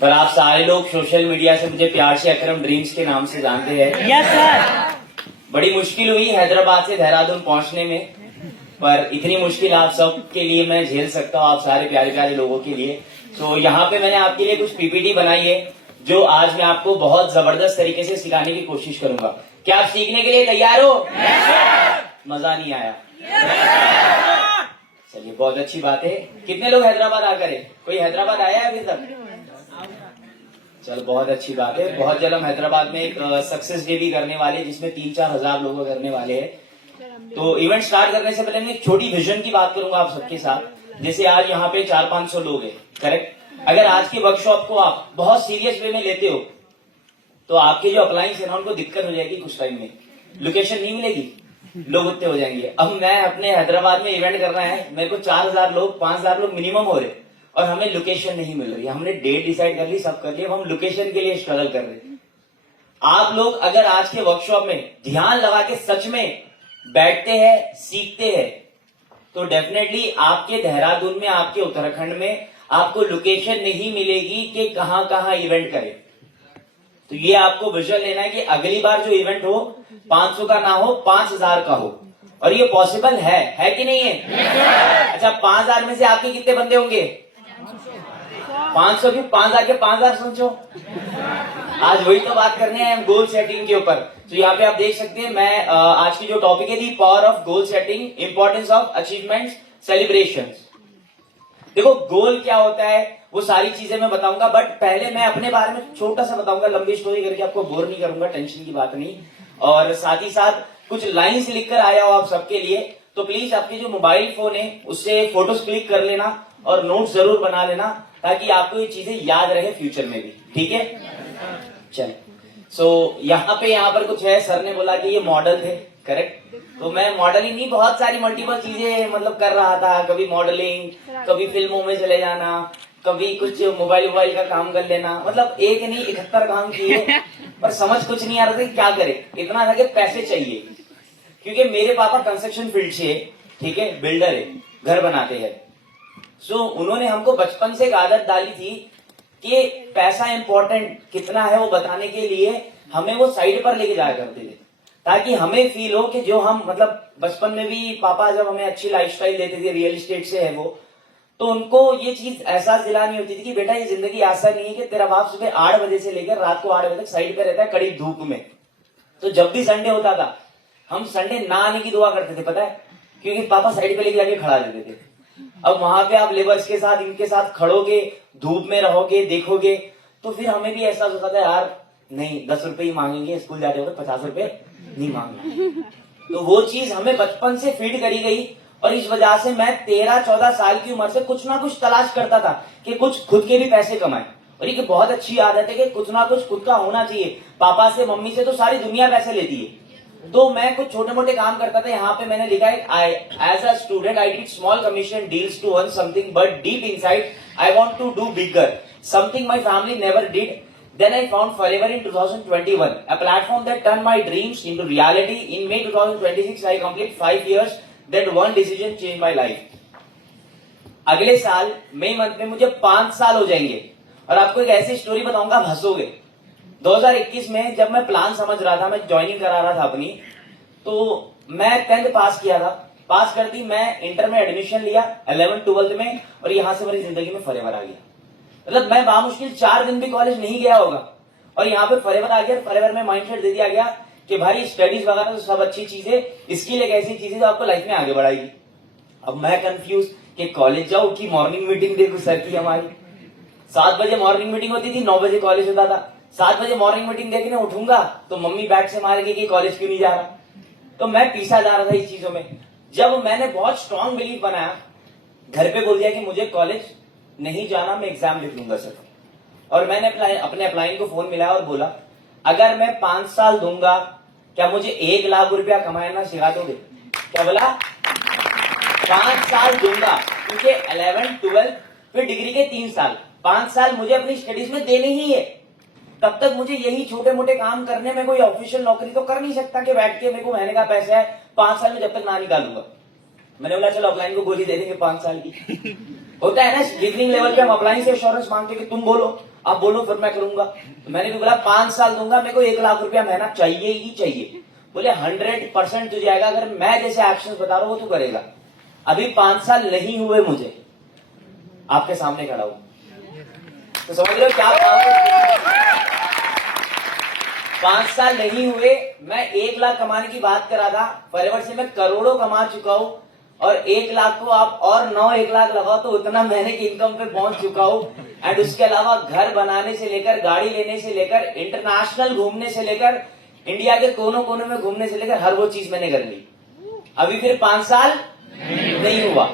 पर आप सारे लोग सोशल मीडिया से मुझे प्यार से अकरम ड्रीम्स के नाम से जानते हैं। Yes sir. बड़ी मुश्किल हुई हैदराबाद से देहरादून पहुंचने में, पर इतनी मुश्किल आप सब के लिए मैं झेल सकता हूँ, आप सारे प्यारे प्यारे लोगों के लिए। तो यहाँ पे मैंने आपके लिए कुछ पीपीटी बनाई है जो आज मैं आपको बहुत जबरदस्त तरीके से सिखाने की कोशिश करूंगा। क्या आप सीखने के लिए तैयार हो? मजा नहीं आया? चलिए बहुत अच्छी बात है। कितने लोग हैदराबाद आकर है? कोई हैदराबाद आया है अभी तक? चलो बहुत अच्छी बात है। बहुत जल्द हम हैदराबाद में एक सक्सेस डे भी करने वाले हैं जिसमें 3-4 हजार लोग करने वाले हैं। तो इवेंट स्टार्ट करने से पहले मैं एक छोटी विजन की बात करूंगा आप सबके साथ। जैसे आज यहाँ पे 400-500 लोग हैं, करेक्ट? अगर आज की वर्कशॉप को आप बहुत सीरियस वे में लेते हो तो आपके जो अप्लाइंस है ना उनको दिक्कत हो जाएगी कुछ टाइम में, लोकेशन नहीं मिलेगी, लोग उतने हो जाएंगे। अब मैं अपने हैदराबाद में इवेंट करना है, मेरे को 4000 लोग 5000 लोग मिनिमम हो रहे और हमें लोकेशन नहीं मिल रही। हमने डेट डिसाइड कर ली, सब कर लिया, अब हम लोकेशन के लिए स्ट्रगल कर रहे हैं। आप लोग अगर आज के वर्कशॉप में ध्यान लगा के सच में बैठते हैं, सीखते हैं, तो डेफिनेटली आपके देहरादून में, आपके उत्तराखंड में आपको लोकेशन नहीं मिलेगी कि कहां कहां इवेंट करें। तो ये आपको विजन लेना है कि अगली बार जो इवेंट हो 500 का ना हो, 5000 का हो। और ये पॉसिबल है कि नहीं है? अच्छा, 5000 में से आपके कितने बंदे होंगे? 500 की 5000 के 5000 सोचो। आज वही तो बात करने हैं हम गोल सेटिंग के ऊपर। तो यहाँ पे आप देख सकते हैं, मैं आज की जो टॉपिक है the power of goal setting, importance of achievements, celebrations. देखो गोल क्या होता है वो सारी चीजें मैं बताऊंगा, बट पहले मैं अपने बारे में छोटा सा बताऊंगा, लंबी स्टोरी करके आपको बोर नहीं करूंगा, टेंशन की बात नहीं। और साथ ही साथ कुछ लाइंस लिखकर आया हो आप सबके लिए, तो प्लीज आपके जो मोबाइल फोन है उससे फोटोज क्लिक कर लेना और नोट जरूर बना लेना ताकि आपको ये चीजें याद रहे फ्यूचर में भी, ठीक है? चल यहाँ पर कुछ है, सर ने बोला कि ये मॉडल थे, करेक्ट? तो मैं मॉडलिंग नहीं, बहुत सारी मल्टीपल चीजें मतलब कर रहा था, कभी मॉडलिंग, कभी फिल्मों में चले जाना, कभी कुछ मोबाइल का काम कर लेना, मतलब एक नहीं 71 काम किए, पर समझ कुछ नहीं आ रहा था कि क्या करे। इतना था कि पैसे चाहिए, क्योंकि मेरे पापा कंस्ट्रक्शन फील्ड से, ठीक है, बिल्डर है, घर बनाते हैं। सो उन्होंने हमको बचपन से एक आदत डाली थी कि पैसा इंपॉर्टेंट कितना है वो बताने के लिए हमें वो साइड पर लेके जाया करते थे, ताकि हमें फील हो कि जो हम मतलब बचपन में भी पापा जब हमें अच्छी लाइफस्टाइल देते थे, रियल एस्टेट से है वो, तो उनको ये चीज एहसास दिलानी होती थी कि बेटा ये जिंदगी ऐसा नहीं है कि तेरा बाप सुबह 8 बजे से लेकर रात को 8 बजे तक साइड पे रहता है कड़ी धूप में। तो जब भी संडे होता था हम संडे ना आने की दुआ करते थे, पता है, क्योंकि पापा साइड पे लेके जाके खड़ा देते थे। अब वहां पे आप लेबर्स के साथ, इनके साथ खड़ोगे, धूप में रहोगे, देखोगे, तो फिर हमें भी एहसास होता था यार नहीं 10 रुपए ही मांगेंगे, स्कूल जाते वक्त 50 रुपए नहीं मांगना। तो वो चीज हमें बचपन से फीड करी गई और इस वजह से मैं 13-14 साल की उम्र से कुछ ना कुछ तलाश करता था कि कुछ खुद के भी पैसे कमाए। और ये बहुत अच्छी आदत है कि कुछ ना कुछ खुद का होना चाहिए। पापा से, मम्मी से तो सारी दुनिया पैसे लेती है, तो मैं कुछ छोटे मोटे काम करता था। यहाँ पे मैंने लिखा है, as a student I did small commission deals to earn something, but deep inside I want to do bigger, something my family never did. Then I found Forever in 2021, a platform that turned my dreams into reality. In May 2026, I complete 5 years. That one decision changed my life. अगले साल मई month में मुझे 5 साल हो जाएंगे और आपको एक ऐसी स्टोरी बताऊंगा, आप हंसोगे। 2021 में जब मैं प्लान समझ रहा था, मैं ज्वाइनिंग करा रहा था अपनी, तो मैं 10th पास किया था। पास करती मैं इंटर में एडमिशन लिया, 11th-12th में, और यहां से मेरी जिंदगी में फॉरएवर आ गया। मतलब मैं बामुश्किल 4 दिन भी कॉलेज नहीं गया होगा और यहाँ पे फॉरएवर आ गया। फॉरएवर में माइंडसेट दे दिया गया कि भाई स्टडीज वगैरह तो सब अच्छी चीज है, स्किल एक ऐसी चीज है जो आपको लाइफ में आगे बढ़ाएगी। अब मैं कंफ्यूज कि कॉलेज जाऊं कि मॉर्निंग मीटिंग देखूं सर की हमारी। 7 बजे मॉर्निंग मीटिंग होती थी, 9 बजे कॉलेज होता था। 7 बजे मॉर्निंग मीटिंग देखने उठूंगा तो मम्मी बैग से मारेगी कि कॉलेज क्यों नहीं जा रहा। तो मैं पीछा जा रहा था इस चीजों में। जब मैंने बहुत स्ट्रांग बिलीव बनाया, घर पे बोल दिया कि मुझे कॉलेज नहीं जाना, मैं एग्जाम लिख लूंगा सर। और मैंने अपने अपलाइन को फोन मिलाया और बोला अगर मैं 5 साल दूंगा क्या मुझे 1 लाख रुपया कमाना सिखा दोगे? क्या बोला? 5 साल दूंगा, क्योंकि 11th-12th फिर डिग्री के 3 साल, 5 साल मुझे अपनी स्टडीज में देने ही है। तब तक मुझे यही छोटे मोटे काम करने में, कोई ऑफिशियल नौकरी तो कर नहीं सकता कि बैठ के मेरे को महीने का पैसा है 5 साल में जब तक ना निकालूंगा। मैंने बोला चलो अपलाइन को गोली दे देंगे 5 साल की। होता है ना बिगनिंग लेवल पे हम अप्लाइंस से एश्योरेंस मांगते कि तुम बोलो, आप बोलो फिर मैं करूंगा। तो मैंने भी बोला 5 साल दूंगा, मेरे को 1 लाख रुपया महीना चाहिए ही चाहिए। बोले 100% तुझे आएगा, अगर मैं जैसे एक्शन बता रहा हूं वो तू करेगा। अभी 5 साल नहीं हुए मुझे, आपके सामने खड़ा हूं, तो समझ रहे हो क्या 5 साल नहीं हुए, मैं 1 लाख कमाने की बात कर रहा था, फॉरएवर से मैं करोड़ों कमा चुका हूं, और 1 लाख को आप और 1 लाख लगाओ तो उतना महीने की इनकम पे पहुंच चुका हूं। एंड उसके अलावा घर बनाने से लेकर, गाड़ी लेने से लेकर, इंटरनेशनल घूमने से लेकर, इंडिया के कोनों कोनों में घूमने से लेकर हर वो चीज मैंने कर ली। अभी फिर 5 साल नहीं हुआ,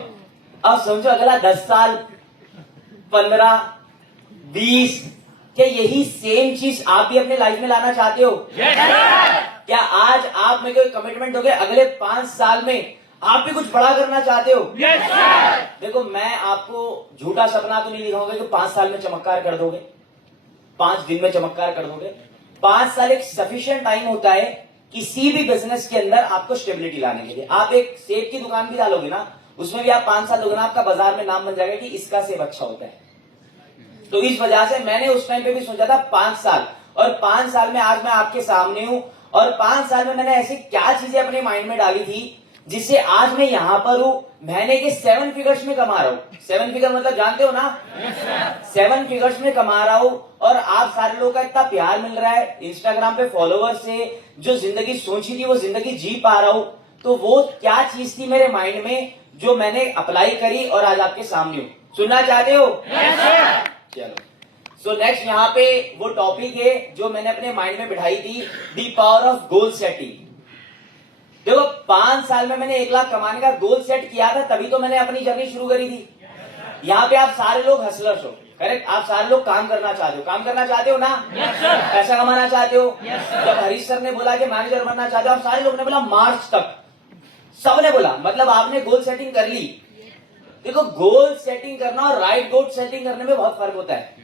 अब समझो अगला 10 साल, 15, 20, क्या यही सेम चीज आप भी अपने लाइफ में लाना चाहते हो? क्या आज आप में कोई कमिटमेंट हो गया अगले 5 साल में आप भी कुछ बड़ा करना चाहते हो? देखो मैं आपको झूठा सपना तो नहीं दिखाऊंगा कि 5 साल में चमत्कार कर दोगे, 5 दिन में चमत्कार कर दोगे। 5 साल एक सफिशिएंट टाइम होता है किसी भी बिजनेस के अंदर आपको स्टेबिलिटी लाने के लिए। आप एक सेब की दुकान भी डालोगे ना, उसमें भी आप 5 साल दोगे ना, आपका बाजार में नाम बन जाएगा कि इसका सेब अच्छा होता है। तो इस वजह से मैंने उस टाइम पे भी सोचा था 5 साल, और 5 साल में आज मैं आपके सामने हूं, और 5 साल में मैंने ऐसी क्या चीजें अपने माइंड में डाली थी जिससे आज मैं यहां पर हूं, महीने के 7 फिगर्स में कमा रहा हूं। 7 फिगर मतलब जानते हो ना? 7 फिगर्स में कमा रहा हूं, और आप सारे लोगों का इतना प्यार मिल रहा है, इंस्टाग्राम पे फॉलोअर्स से जो जिंदगी सोची थी वो जिंदगी जी पा रहा हूं। तो वो क्या चीज थी मेरे माइंड में जो मैंने अप्लाई करी और आज आपके सामने हूं। सुनना चाहते हो? चलो, सो नेक्स्ट यहाँ पे वो टॉपिक है जो मैंने अपने माइंड में बिठाई थी, the power of goal setting. देखो 5 साल में मैंने 1 लाख कमाने का गोल सेट किया था, तभी तो मैंने अपनी जर्नी शुरू करी थी। यहाँ पे आप सारे लोग हसलर्स हो, करेक्ट? आप सारे लोग काम करना चाहते हो, काम करना चाहते हो ना? पैसा कमाना चाहते हो। जब हरीश सर ने बोला कि मैनेजर बनना चाहते हो, आप सारे लोग ने बोला मार्च तक, सबने बोला, मतलब आपने गोल सेटिंग कर ली। देखो गोल सेटिंग करना और राइट गोल सेटिंग करने में बहुत फर्क होता है।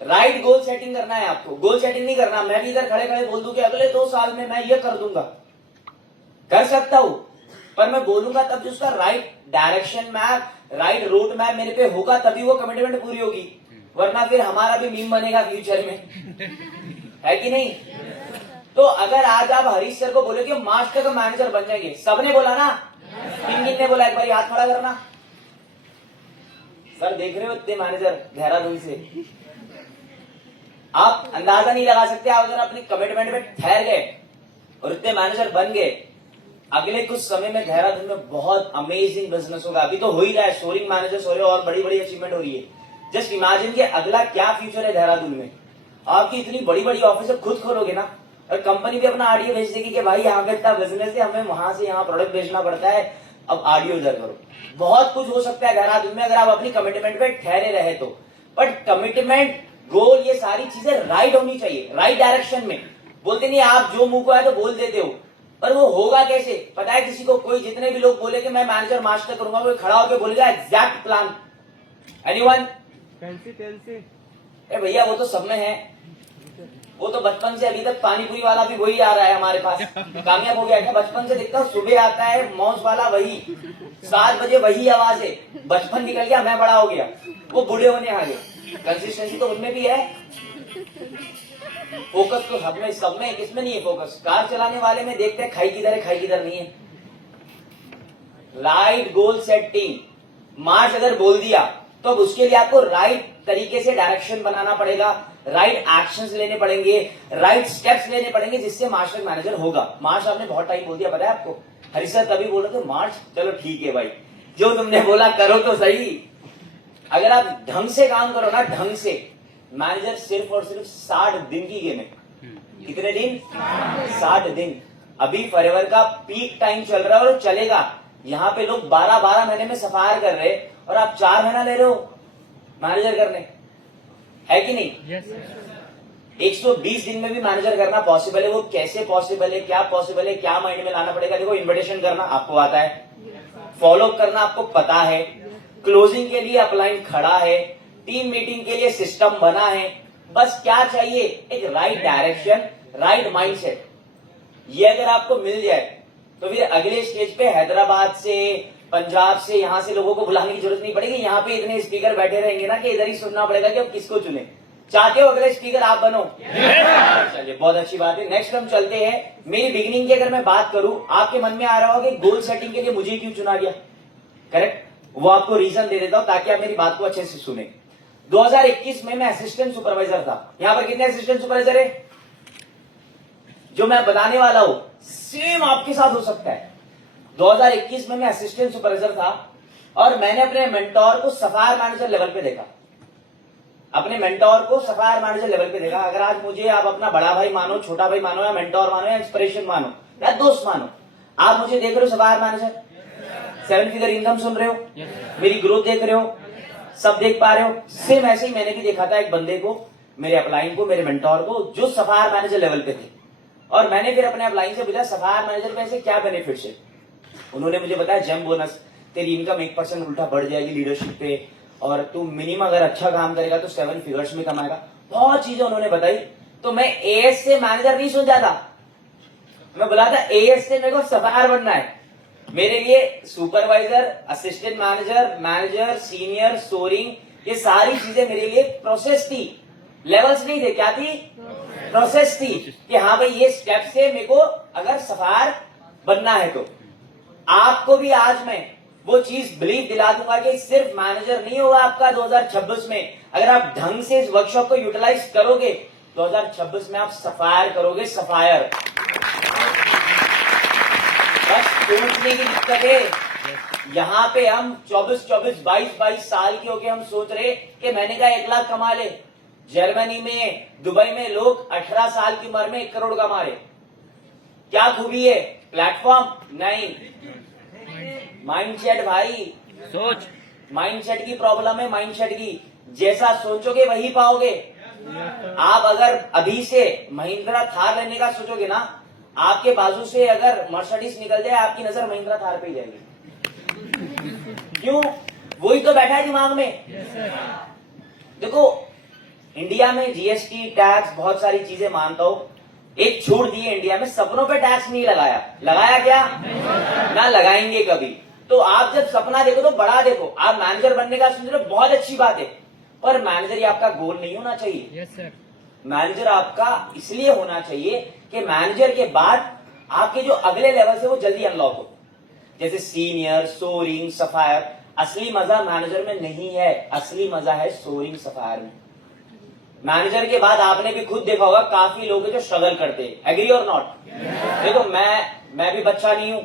राइट गोल सेटिंग करना है आपको, गोल सेटिंग नहीं करना। मैं भी इधर खड़े खड़े बोल दूं कि अगले 2 साल में मैं ये कर दूंगा, कर सकता हूं, पर मैं बोलूंगा तब जो उसका right direction map, right route map मेरे पे होगा, तभी वो कमिटमेंट पूरी होगी। वरना फिर हमारा भी मीम बनेगा फ्यूचर में, है कि नहीं? तो अगर आज आप हरीश सर को बोले कि मार्च तक मैनेजर बन जाएंगे, सबने बोला ना? किन ने बोला? एक बार हाथ खड़ा करना। सर देख रहे हो इतने मैनेजर देहरादून से, आप अंदाजा नहीं लगा सकते। आप अगर अपनी कमिटमेंट में ठहर गए और इतने मैनेजर बन गए, अगले कुछ समय में देहरादून में बहुत अमेजिंग बिजनेस होगा। अभी तो हो ही रहा है, सोरिंग मैनेजर्स हो रहे हो और बड़ी बड़ी अचीवमेंट हो रही है। जस्ट इमेजिन कि अगला क्या फ्यूचर है देहरादून में। आपकी इतनी बड़ी बड़ी ऑफिस खुद खोलोगे ना, और कंपनी भी अपना आरडीओ भेज देगी कि भाई यहाँ पे इतना बिजनेस है, हमें वहां से यहाँ प्रोडक्ट भेजना पड़ता है, अब आरडीओ इधर करो। बहुत कुछ हो सकता है देहरादून में अगर आप अपनी कमिटमेंट पे ठहरे रहे तो। बट कमिटमेंट, गोल, ये सारी चीजें राइट होनी चाहिए, राइट डायरेक्शन में। बोलते नहीं आप जो मुंह को आए तो बोल देते हो, पर वो होगा कैसे पता है किसी को? कोई जितने भी लोग बोले कि मैं मैनेजर मास्टर करूंगा, वो खड़ा होकर बोलेगा एग्जैक्ट प्लान। एनीवन? भैया वो तो सब में है, वो तो बचपन से अभी तक पानीपुरी वाला भी वही आ रहा है हमारे पास, कामयाब हो गया क्या? बचपन से देखता हूँ, सुबह आता है मौज वाला वही, 7 बजे वही आवाज है। बचपन निकल गया, मैं बड़ा हो गया, वो बूढ़े होने आ गए। कंसिस्टेंसी तो उनमें भी है, फोकस तो सब में, किसमें नहीं है फोकस? कार चलाने वाले में देखते हैं खाई किधर है, खाई किधर नहीं है। राइट गोल सेटिंग, मार्च अगर बोल दिया तो अब उसके लिए आपको राइट तरीके से डायरेक्शन बनाना पड़ेगा, राइट एक्शंस लेने पड़ेंगे, राइट स्टेप्स लेने पड़ेंगे, जिससे मार्च तक मैनेजर होगा। मार्च आपने बहुत टाइम बोल दिया, पता है आपको? हरीश सर तभी बोल रहे थे मार्च, चलो ठीक है भाई, जो तुमने बोला करो तो सही। अगर आप ढंग से काम करो ना, ढंग से, मैनेजर सिर्फ और सिर्फ 60 दिन की गेम है। कितने दिन? 60 दिन। अभी फॉरएवर का पीक टाइम चल रहा है और चलेगा। यहाँ पे लोग 12-12 महीने में सफायर कर रहे और आप 4 महीना ले रहे हो मैनेजर करने, है कि नहीं? yes, 120 दिन में भी मैनेजर करना पॉसिबल है। वो कैसे पॉसिबल है, क्या पॉसिबल है, क्या माइंड में लाना पड़ेगा? देखो, इन्विटेशन करना आपको आता है, फॉलो करना आपको पता है, क्लोजिंग के लिए अपलाइन खड़ा है, टीम मीटिंग के लिए सिस्टम बना है। बस क्या चाहिए? एक राइट डायरेक्शन, राइट माइंडसेट। ये अगर आपको मिल जाए तो फिर अगले स्टेज पे हैदराबाद से, पंजाब से, यहाँ से लोगों को बुलाने की जरूरत नहीं पड़ेगी। यहाँ पे इतने स्पीकर बैठे रहेंगे ना कि इधर ही सुनना पड़ेगा कि अब किसको चुने। चाहते हो अगले स्पीकर आप बनो? चलिए, बहुत अच्छी बात है। नेक्स्ट हम चलते हैं। मेरी बिगिनिंग की अगर मैं बात करूं, आपके मन में आ रहा होगा कि गोल सेटिंग के लिए मुझे क्यों चुना गया। करेक्ट, वो आपको रीजन दे देता हूं ताकि आप मेरी बात को अच्छे से सुने। 2021 में मैं असिस्टेंट सुपरवाइजर था। यहां पर कितने असिस्टेंट सुपरवाइजर है? जो मैं बताने वाला हूं सेम आपके साथ हो सकता है। 2021 में मैं असिस्टेंट सुपरवाइजर था और मैंने अपने मेंटोर को सफायर मैनेजर लेवल पे देखा। अपने मेंटोर को सफायर मैनेजर लेवल पे देखा। अगर आज मुझे आप अपना बड़ा भाई मानो, छोटा भाई मानो, या मेंटोर मानो, या इंस्पिरेशन मानो, या दोस्त मानो, आप मुझे देख रहे हो सफायर मैनेजर, 7 फिगर इनकम सुन रहे हो, मेरी ग्रोथ देख रहे हो, सब देख पा रहे हो। सेम ऐसे ही मैंने भी देखा था एक बंदे को, मेरे अपलाइन को, मेरे मेंटोर को, जो सफायर मैनेजर लेवल पे थे। और मैंने फिर अपने अपलाइन से पूछा सफायर मैनेजर पे ऐसे क्या बेनिफिट्स है। उन्होंने मुझे बताया जेम बोनस, तेरी इनकम 1% उल्टा बढ़ जाएगी लीडरशिप पे, और तू मिनिमम अगर अच्छा काम करेगा तो 7 फिगर्स में कमाएगा। बहुत चीजें उन्होंने बताई। तो मैं एएस से मैनेजर नहीं सोचा था, मैं बोला था एएस से मेरे को सफायर बनना है। मेरे लिए supervisor, assistant manager, manager, senior, soaring, ये सारी चीजें मेरे लिए प्रोसेस थी, लेवल्स नहीं थे। क्या थी? प्रोसेस थी कि हाँ भाई ये स्टेप से मेरे को अगर सफायर बनना है तो। आपको भी आज मैं वो चीज बिलीव दिला दूंगा कि सिर्फ मैनेजर नहीं होगा आपका 2026 में। अगर आप ढंग से इस वर्कशॉप को यूटिलाइज करोगे 2026 में आप सफायर करोगे, सफायर। बस सोचने की दिक्कत है। यहाँ पे हम 24, 22 साल के होके हम सोच रहे कि मैंने कहा 1 लाख कमा ले। जर्मनी में, दुबई में लोग 18 साल की उम्र में 1 करोड़ कमा रहे। क्या खूबी है? प्लेटफॉर्म नहीं, माइंडसेट भाई। सोच, माइंडसेट की प्रॉब्लम है, माइंडसेट की। जैसा सोचोगे वही पाओगे। आप अगर अभी से महिंद्रा थार लेने का सोचोगे ना, आपके बाजू से अगर मर्सिडीज निकल जाए आपकी नजर महिंद्रा थार पे ही जाएगी। क्यों? वही तो बैठा है दिमाग में। देखो, इंडिया में जीएसटी, टैक्स, बहुत सारी चीजें मानता हूं। एक छूट दी है इंडिया में, सपनों पे टैक्स नहीं लगाया। लगाया क्या? ना लगाएंगे कभी। तो आप जब सपना देखो तो बड़ा देखो। आप मैनेजर बनने का सोच रहे हो, बहुत अच्छी बात है, पर मैनेजर ही आपका गोल नहीं होना चाहिए। Yes sir. मैनेजर आपका इसलिए होना चाहिए कि मैनेजर के बाद आपके जो अगले लेवल से वो जल्दी अनलॉक हो, जैसे सीनियर, सोरिंग, सफायर। असली मजा मैनेजर में नहीं है, असली मजा है सोरिंग, सफायर में। मैनेजर के बाद आपने भी खुद देखा होगा काफी लोग हैं जो स्ट्रगल करते हैं। एग्री और नॉट? देखो, मैं भी बच्चा नहीं हूं,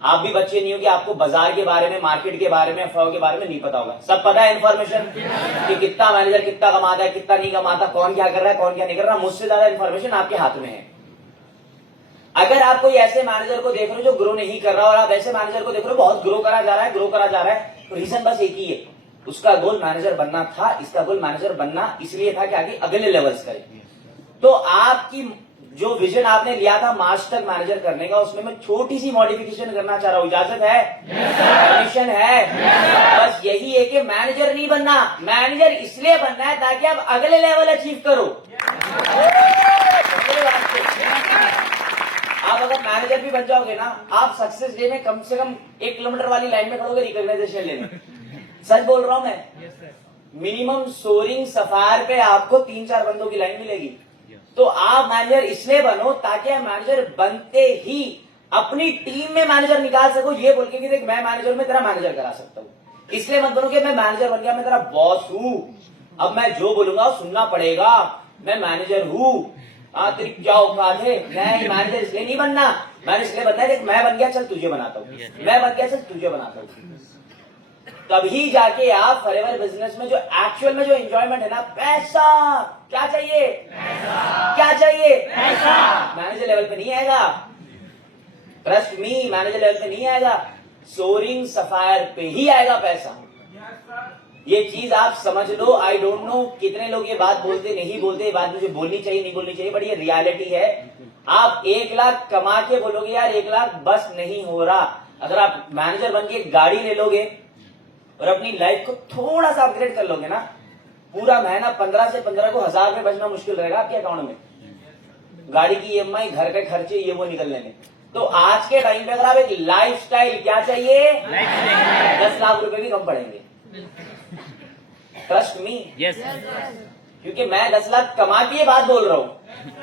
आप भी बच्चे नहीं हो कि आपको बाजार के बारे में, मार्केट के बारे में, अफवाह के बारे में नहीं पता होगा। सब पता है इन्फॉर्मेशन कि कितना मैनेजर कितना कमाता है, कितना नहीं कमाता, कौन क्या कर रहा है, कौन क्या नहीं कर रहा। मुझसे ज्यादा इन्फॉर्मेशन आपके हाथ में है। अगर आप कोई ऐसे मैनेजर को देख रहे हो जो ग्रो नहीं कर रहा और आप ऐसे मैनेजर को देख रहे हो बहुत ग्रो करा जा रहा है, ग्रो करा जा रहा है, तो रीजन बस एक ही है, उसका गोल मैनेजर बनना था। इसका गोल मैनेजर बनना इसलिए था कि आगे अगले लेवल्स करे। तो आपकी जो विजन आपने लिया था मास्टर मैनेजर करने का, उसमें मैं छोटी सी मॉडिफिकेशन करना चाह रहा हूं। इजाजत है? परमिशन है? बस यही है कि मैनेजर नहीं बनना, मैनेजर इसलिए बनना है ताकि आप अगले लेवल अचीव करो। आप अगर मैनेजर भी बन जाओगे ना, आप सक्सेस डे में कम से कम 1 किलोमीटर वाली लाइन में खड़ोगे रिकॉग्नाइजेशन लेने। सच बोल रहा हूं मैं। मिनिमम सोरिंग, सफायर पे आपको 3-4 बंदों की लाइन मिलेगी। तो आप मैनेजर इसलिए बनो ताकि आप मैनेजर बनते ही अपनी टीम में मैनेजर निकाल सको, ये बोल के कि देख मैं मैनेजर में तेरा मैनेजर करा सकता हूं। इसलिए मत बनो कि मैं मैनेजर बन गया, मैं तेरा बॉस हूं, अब मैं जो बोलूंगा वो सुनना पड़ेगा, मैं मैनेजर हूं। तेरी क्या औकात है? मैं मैनेजर इसलिए नहीं बनना, मैंने इसलिए बनना है, देख मैं बन गया, चल तुझे बनाता हूं, मैं बन गया, चल तुझे बनाता हूं। तभी जाके आप फॉरएवर बिजनेस में जो एक्चुअल में जो एंजॉयमेंट है ना, पैसा। क्या चाहिए? पैसा। क्या चाहिए? पैसा। मैनेजर लेवल पे नहीं आएगा, ट्रस्ट मी, मैनेजर लेवल पे नहीं आएगा, सोरिंग, सफायर पे ही आएगा पैसा। ये चीज आप समझ लो। आई डोंट नो कितने लोग ये बात बोलते नहीं बोलते, ये बात मुझे बोलनी चाहिए नहीं बोलनी चाहिए, बट ये रियलिटी है। आप 1 लाख कमा के बोलोगे यार 1 लाख बस नहीं हो रहा। अगर आप मैनेजर बन के गाड़ी ले लोगे और अपनी लाइफ को थोड़ा सा अपग्रेड कर लोगे ना, पूरा महीना 15 से 15 को 1000 रुपए बचना मुश्किल रहेगा आपके अकाउंट में। गाड़ी की ईएमआई, घर के खर्चे, ये वो निकलने में। तो आज के टाइम पे अगर आप एक लाइफस्टाइल क्या चाहिए, 10 लाख रुपए भी कम पड़ेंगे। Trust me. यस क्योंकि मैं 10 लाख कमा के ये बात बोल रहा हूँ,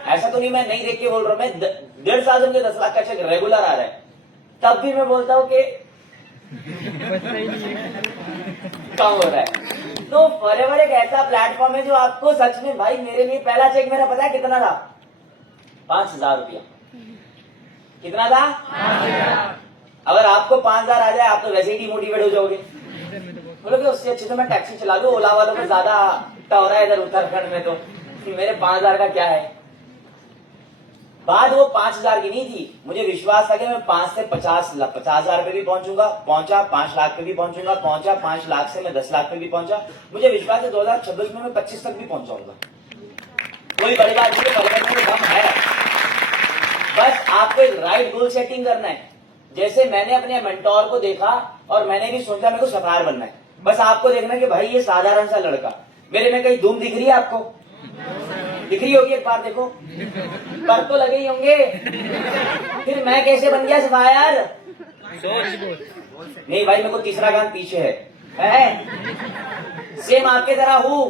ऐसा तो नहीं मैं नहीं देख के बोल रहा हूँ। मैं 1.5 साल से मुझे 10 लाख का चेक रेगुलर आ रहा है, तब भी मैं बोलता हूँ कि कम हो रहा है। तो फॉरएवर एक ऐसा प्लेटफॉर्म है जो आपको सच में, भाई मेरे लिए पहला चेक मेरा पता है कितना था, 5,000 रुपया। कितना था? 5,000। अगर आपको 5,000 आ जाए आप तो वैसे ही डिमोटिवेट हो जाओगे, बोलोगे उससे अच्छी तो मैं टैक्सी चला लूं, ओला वालों को ज्यादा टोरा है इधर उत्तराखंड में, तो मेरे 5,000 का क्या है। बात वो 5,000 की नहीं थी, मुझे विश्वास था कि मैं 5 से 50,000 पे भी पहुंचूंगा, पहुंचा 5 लाख पे भी पहुंचूंगा, पहुंचा 5 लाख से मैं 10 लाख पे भी पहुंचा। मुझे विश्वास है 2026 में मैं 25 तक भी पहुंचाऊंगा। कोई बड़ी बात नहीं, परिवर्तन में दम है, बस आपको एक राइट गोल सेटिंग करना है। जैसे मैंने अपने मेंटोर को देखा और मैंने भी सोचा मेरे को सफायर बनना है, बस आपको देखना कि भाई ये साधारण सा लड़का, मेरे में कहीं धूम दिख रही है आपको? दिख रही होगी, एक बार देखो, पर तो लगे ही होंगे। फिर मैं कैसे बन गया सफायर? नहीं भाई, मेरे को तीसरा गान पीछे है? सेम आपके तरह हूँ,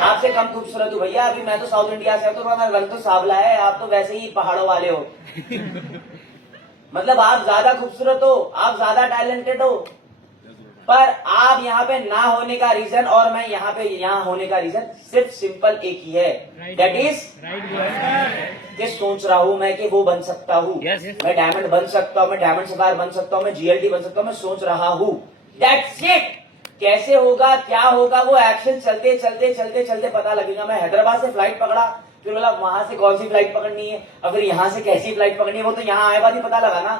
आपसे कम खूबसूरत हूँ भैया। अभी मैं तो साउथ इंडिया से हूँ, तो मेरा रंग तो सावला है, आप तो वैसे ही पहाड़ों वाले हो। मतलब आप ज्यादा खूबसूरत हो, आप ज्यादा टैलेंटेड हो, पर आप यहाँ पे ना होने का रीजन और मैं यहाँ होने का रीजन सिर्फ सिंपल एक ही है, दैट इज कि सोच रहा हूँ मैं कि वो बन सकता हूँ, मैं डायमंड बन सकता हूँ, मैं डायमंड सफायर बन सकता हूँ, मैं जीएलटी बन सकता हूँ, मैं सोच रहा हूँ, दैट्स इट। कैसे होगा, क्या होगा, वो एक्शन चलते चलते चलते चलते पता लगेगा। मैं हैदराबाद से फ्लाइट पकड़ा, फिर बोला वहां से कौन सी फ्लाइट पकड़नी है, और फिर यहाँ से कैसी फ्लाइट पकड़नी है, वो तो यहाँ आए बाद ही पता लगा ना।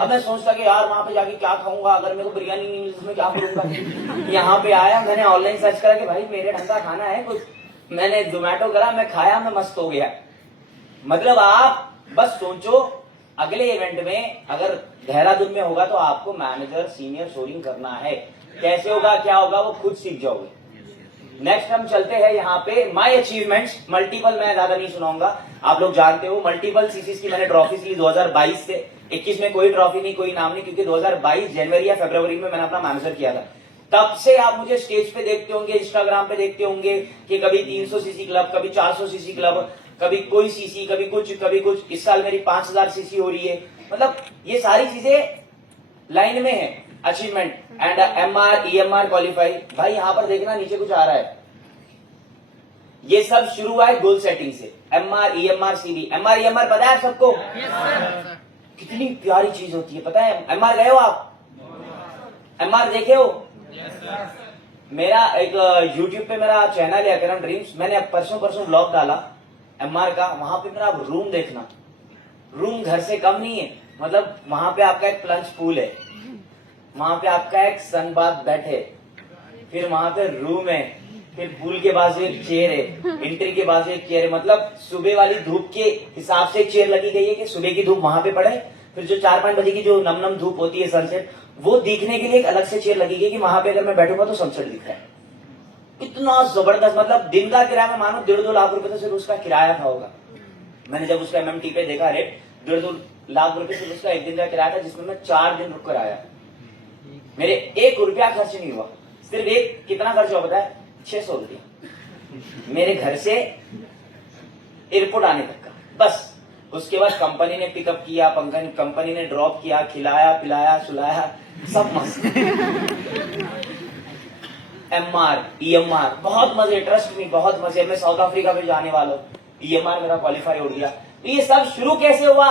अब मैं सोचता कि यार वहां पे जाके क्या खाऊंगा, अगर मेरे को बिरयानी नहीं मिली तो मैं क्या करूंगा। यहाँ पे आया, मैंने ऑनलाइन सर्च करा कि भाई मेरे ढंग का खाना है कुछ, मैंने जोमेटो करा, मैं खाया, मैं मस्त हो गया। मतलब आप बस सोचो, अगले इवेंट में अगर देहरादून में होगा तो आपको मैनेजर सीनियर सोरिंग करना है, कैसे होगा, क्या होगा, वो खुद सीख जाओगे। नेक्स्ट हम चलते हैं यहाँ पे माय अचीवमेंट्स। मल्टीपल मैं ज्यादा नहीं सुनाऊंगा, आप लोग जानते हो मल्टीपल सीसीज की मैंने ट्रॉफी ली 2022 से। 21 में कोई ट्रॉफी नहीं, कोई नाम नहीं, क्योंकि 2022 जनवरी या फरवरी में मैंने अपना मैनेजर किया था। तब से आप मुझे स्टेज पे देखते होंगे, इंस्टाग्राम पे देखते होंगे कि कभी 300 सीसी क्लब, कभी 400 सीसी क्लब, कभी कोई सीसी, कभी कुछ कभी कुछ। इस साल मेरी 5,000 सीसी हो रही है। मतलब ये सारी चीजें लाइन में है, achievement and MR EMR qualify. भाई यहाँ पर देखना नीचे कुछ आ रहा है, ये सब शुरू हुआ है गोल सेटिंग से। MR EMR CB, MR EMR पता है आप सबको? कितनी प्यारी चीज होती है, पता है? एमआर गए हो आप? एमआर देखे हो? मेरा एक यूट्यूब पे मेरा चैनल है अकरम ड्रीम्स, मैंने परसों व्लॉग डाला एमआर का। वहां पे मेरा रूम देखना, रूम घर से कम नहीं है। मतलब वहां पे आपका एक प्लंज पूल है, वहां पे आपका एक सनबाथ बेड है, फिर वहां पे रूम है, फिर पूल के बाजू एक चेयर है, एंट्री के बाजू एक चेयर है। मतलब सुबह वाली धूप के हिसाब से एक चेयर लगी गई है कि सुबह की धूप वहां पे पड़े, फिर जो 4-5 बजे की जो नम धूप होती है सनसेट, वो दिखने के लिए एक अलग से चेयर लगी गई कि वहां पे अगर मैं बैठूंगा तो सनसेट दिख रहा है। इतना जबरदस्त, मतलब दिन का किराया मैं मानो 1.5-2 लाख रुपए तो सिर्फ उसका किराया था होगा। मैंने जब उसका MMT पे देखा रेट, 1.5-2 लाख रुपए सिर्फ उसका एक दिन का किराया था, जिसमें मैं 4 दिन रुक कर आया। मेरे 1 रुपया खर्च नहीं हुआ, सिर्फ एक कितना खर्च हुआ पता है? 600 रुपया मेरे घर से एयरपोर्ट आने तक का, बस। उसके बाद कंपनी ने पिकअप किया, कंपनी ने ड्रॉप किया, खिलाया पिलाया सुलाया, सब मस्त। एमआर ईएमआर बहुत मजे, ट्रस्ट में बहुत मजे। मैं साउथ अफ्रीका में जाने वाला हूँ, ईएमआर मेरा क्वालिफाई हो गया। तो ये सब शुरू कैसे हुआ?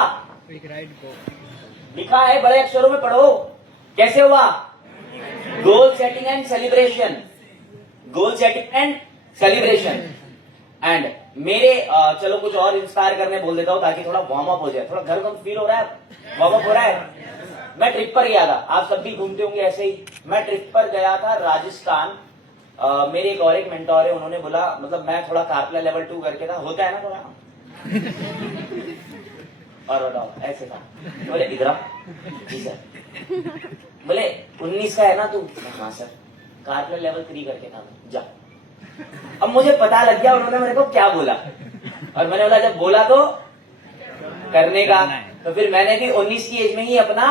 लिखा है बड़े अक्षरों में, पढ़ो कैसे हुआ। Goal setting and celebration, goal setting and celebration. And मेरे चलो कुछ और इंस्पायर करने बोल देता हूँ ताकि थोड़ा वार्म अप हो जाए, थोड़ा घर को फील हो रहा है, वार्म अप हो रहा है। मैं ट्रिप पर गया था, आप सब भी घूमते होंगे ऐसे ही। मैं ट्रिप पर गया था राजस्थान। मेरे एक और एक मेंटोर है, उन्होंने बोला, मतलब मैं थोड़ा कारपला लेवल 2 करके था, होता है ना थोड़ा और बताओ ऐसे था। बोले इधर आओ। जी सर। बोले 19 का है ना तू? हाँ सर। कारपला लेवल 3 करके था, जा। अब मुझे पता लग गया उन्होंने मेरे को क्या बोला, और मैंने बोला जब बोला तो करने का। तो फिर मैंने भी 19 की एज में ही अपना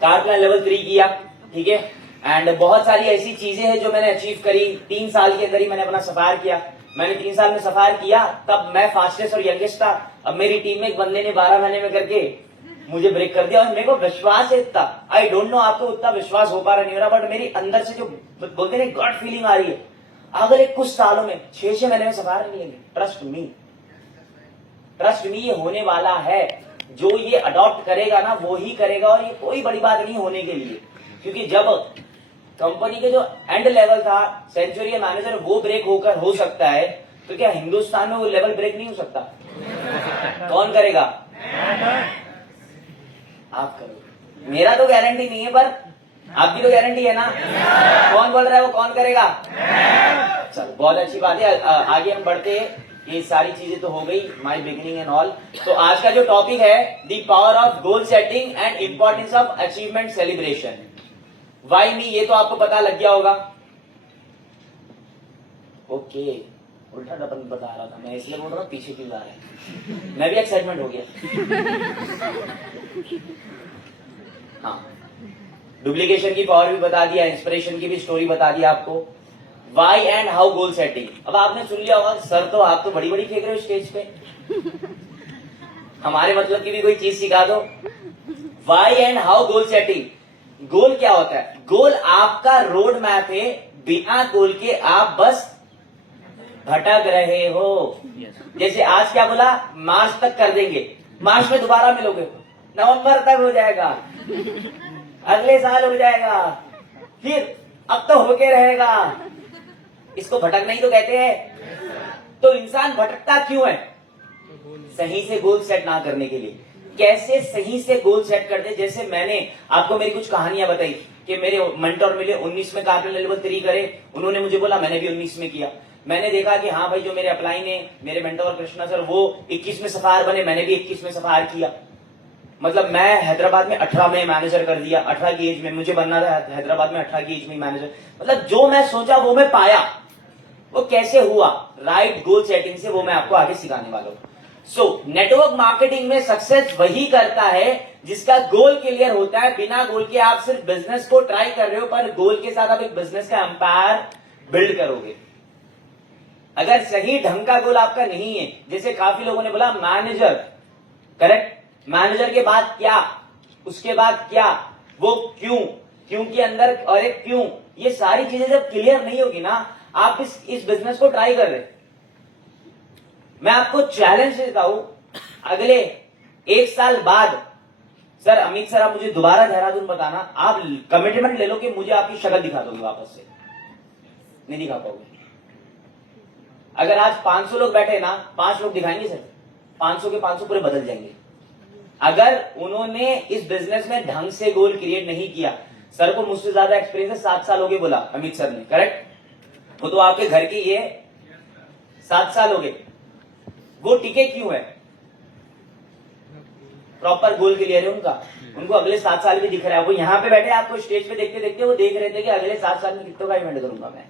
कार प्लान लेवल 3 किया, ठीक है। एंड बहुत सारी ऐसी चीजें हैं जो मैंने अचीव करी। 3 साल के अंदर ही मैंने अपना सफायर किया। मैंने 3 साल में सफायर किया, तब मैं फास्टेस्ट और यंगेस्ट था। अब मेरी टीम में एक बंदे ने 12 महीने में करके मुझे ब्रेक कर दिया, और मेरे को विश्वास है इतना, आई डोंट नो आपको उतना विश्वास हो पा रहा नहीं हो रहा, बट मेरी अंदर से जो बोलते हैं गॉड फीलिंग आ रही है, अगले कुछ सालों में 6 महीने में सफायर मिलेंगे। ट्रस्ट मी, ये होने वाला है। जो ये अडॉप्ट करेगा ना वो ही करेगा, और ये कोई बड़ी बात नहीं होने के लिए, क्योंकि जब कंपनी के जो एंड लेवल था सेंचुरी या मैनेजर वो ब्रेक होकर हो सकता है, तो क्या हिंदुस्तान में वो लेवल ब्रेक नहीं हो सकता? कौन करेगा? आप करो। मेरा तो गारंटी नहीं है, पर आपकी तो गारंटी है ना। कौन बोल रहा है वो कौन करेगा? चलो बहुत अच्छी बात है, आगे हम बढ़ते हैं। ये सारी चीजें तो हो गई, माई बिगिनिंग एंड ऑल। तो आज का जो टॉपिक है the power of goal setting and importance of achievement celebration. Why me, ये तो आपको पता लग गया होगा। ओके, उल्टा डबल बता रहा था मैं, इसलिए बोल रहा हूँ पीछे क्यों जा रहे हैं। मैं भी एक्साइटमेंट हो गया। हाँ, डुप्लीकेशन की पावर भी बता दिया, इंस्पिरेशन की भी स्टोरी बता दी आपको। Why and how goal setting. अब आपने सुन लिया होगा, सर तो आप तो बड़ी बड़ी फेंक रहे हो स्टेज पे, हमारे मतलब की भी कोई चीज सिखा दो। Why and how goal setting. Goal क्या होता है? गोल आपका रोड मैप है, बिना गोल के आप बस भटक रहे हो। जैसे आज क्या बोला, मार्च तक कर देंगे, मार्च में दोबारा मिलोगे, नवंबर तक हो जाएगा, अगले साल हो जाएगा, फिर अब तो होके रहेगा। इसको भटकना ही तो कहते हैं। तो इंसान भटकता क्यों है? सही से गोल सेट ना करने के लिए। कैसे सही से गोल सेट करते? जैसे मैंने आपको मेरी कुछ कहानियां बताई कि मेरे मेंटर मिले, 19 में कार लेवल 3 करे, उन्होंने मुझे बोला, मैंने भी 19 में किया। मैंने देखा कि हाँ भाई, जो मेरे अपलाइन है, मेरे मेंटर कृष्णा सर, वो 21 में सफायर बने, मैंने भी 21 में सफायर किया। मतलब मैं हैदराबाद में 18 में मैनेजर कर दिया। 18 की एज में मुझे बनना था हैदराबाद में, 18 की एज में मैनेजर। मतलब जो मैं सोचा वो मैं पाया। वो कैसे हुआ? राइट गोल सेटिंग से। वो मैं आपको आगे सिखाने वाला हूं। सो नेटवर्क मार्केटिंग में सक्सेस वही करता है जिसका गोल क्लियर होता है। बिना गोल के आप सिर्फ बिजनेस को ट्राई कर रहे हो, पर गोल के साथ आप एक बिजनेस का एम्पायर बिल्ड करोगे। अगर सही ढंग का गोल आपका नहीं है, जैसे काफी लोगों ने बोला मैनेजर, करेक्ट, मैनेजर के बाद क्या, उसके बाद क्या, वो क्यों के अंदर और एक क्यों, ये सारी चीजें जब क्लियर नहीं होगी ना, आप इस बिजनेस को ट्राई कर रहे। मैं आपको चैलेंज देता हूं, अगले 1 साल बाद, सर अमित सर आप मुझे दोबारा देहरादून बताना, आप कमिटमेंट ले लो कि मुझे आपकी शक्ल दिखा दोगे वापस से। नहीं दिखा पाओगे। अगर आज 500 लोग बैठे ना, 5 लोग दिखाएंगे सर, 500 के 500 पूरे बदल जाएंगे। अगर उन्होंने इस बिजनेस में ढंग से गोल क्रिएट नहीं किया। सर को मुझसे ज्यादा एक्सपीरियंस है, 7 साल हो गए बोला अमित सर ने, करेक्ट। वो तो आपके घर की ये 7 साल हो गए। वो टिके क्यों है? प्रॉपर गोल क्लियर है उनका। उनको अगले 7 साल भी दिख रहा है। वो यहाँ पे बैठे, आपको स्टेज पे देखते देखते वो देख रहे थे कि अगले 7 साल में कितनों का इवेंट करूंगा मैं,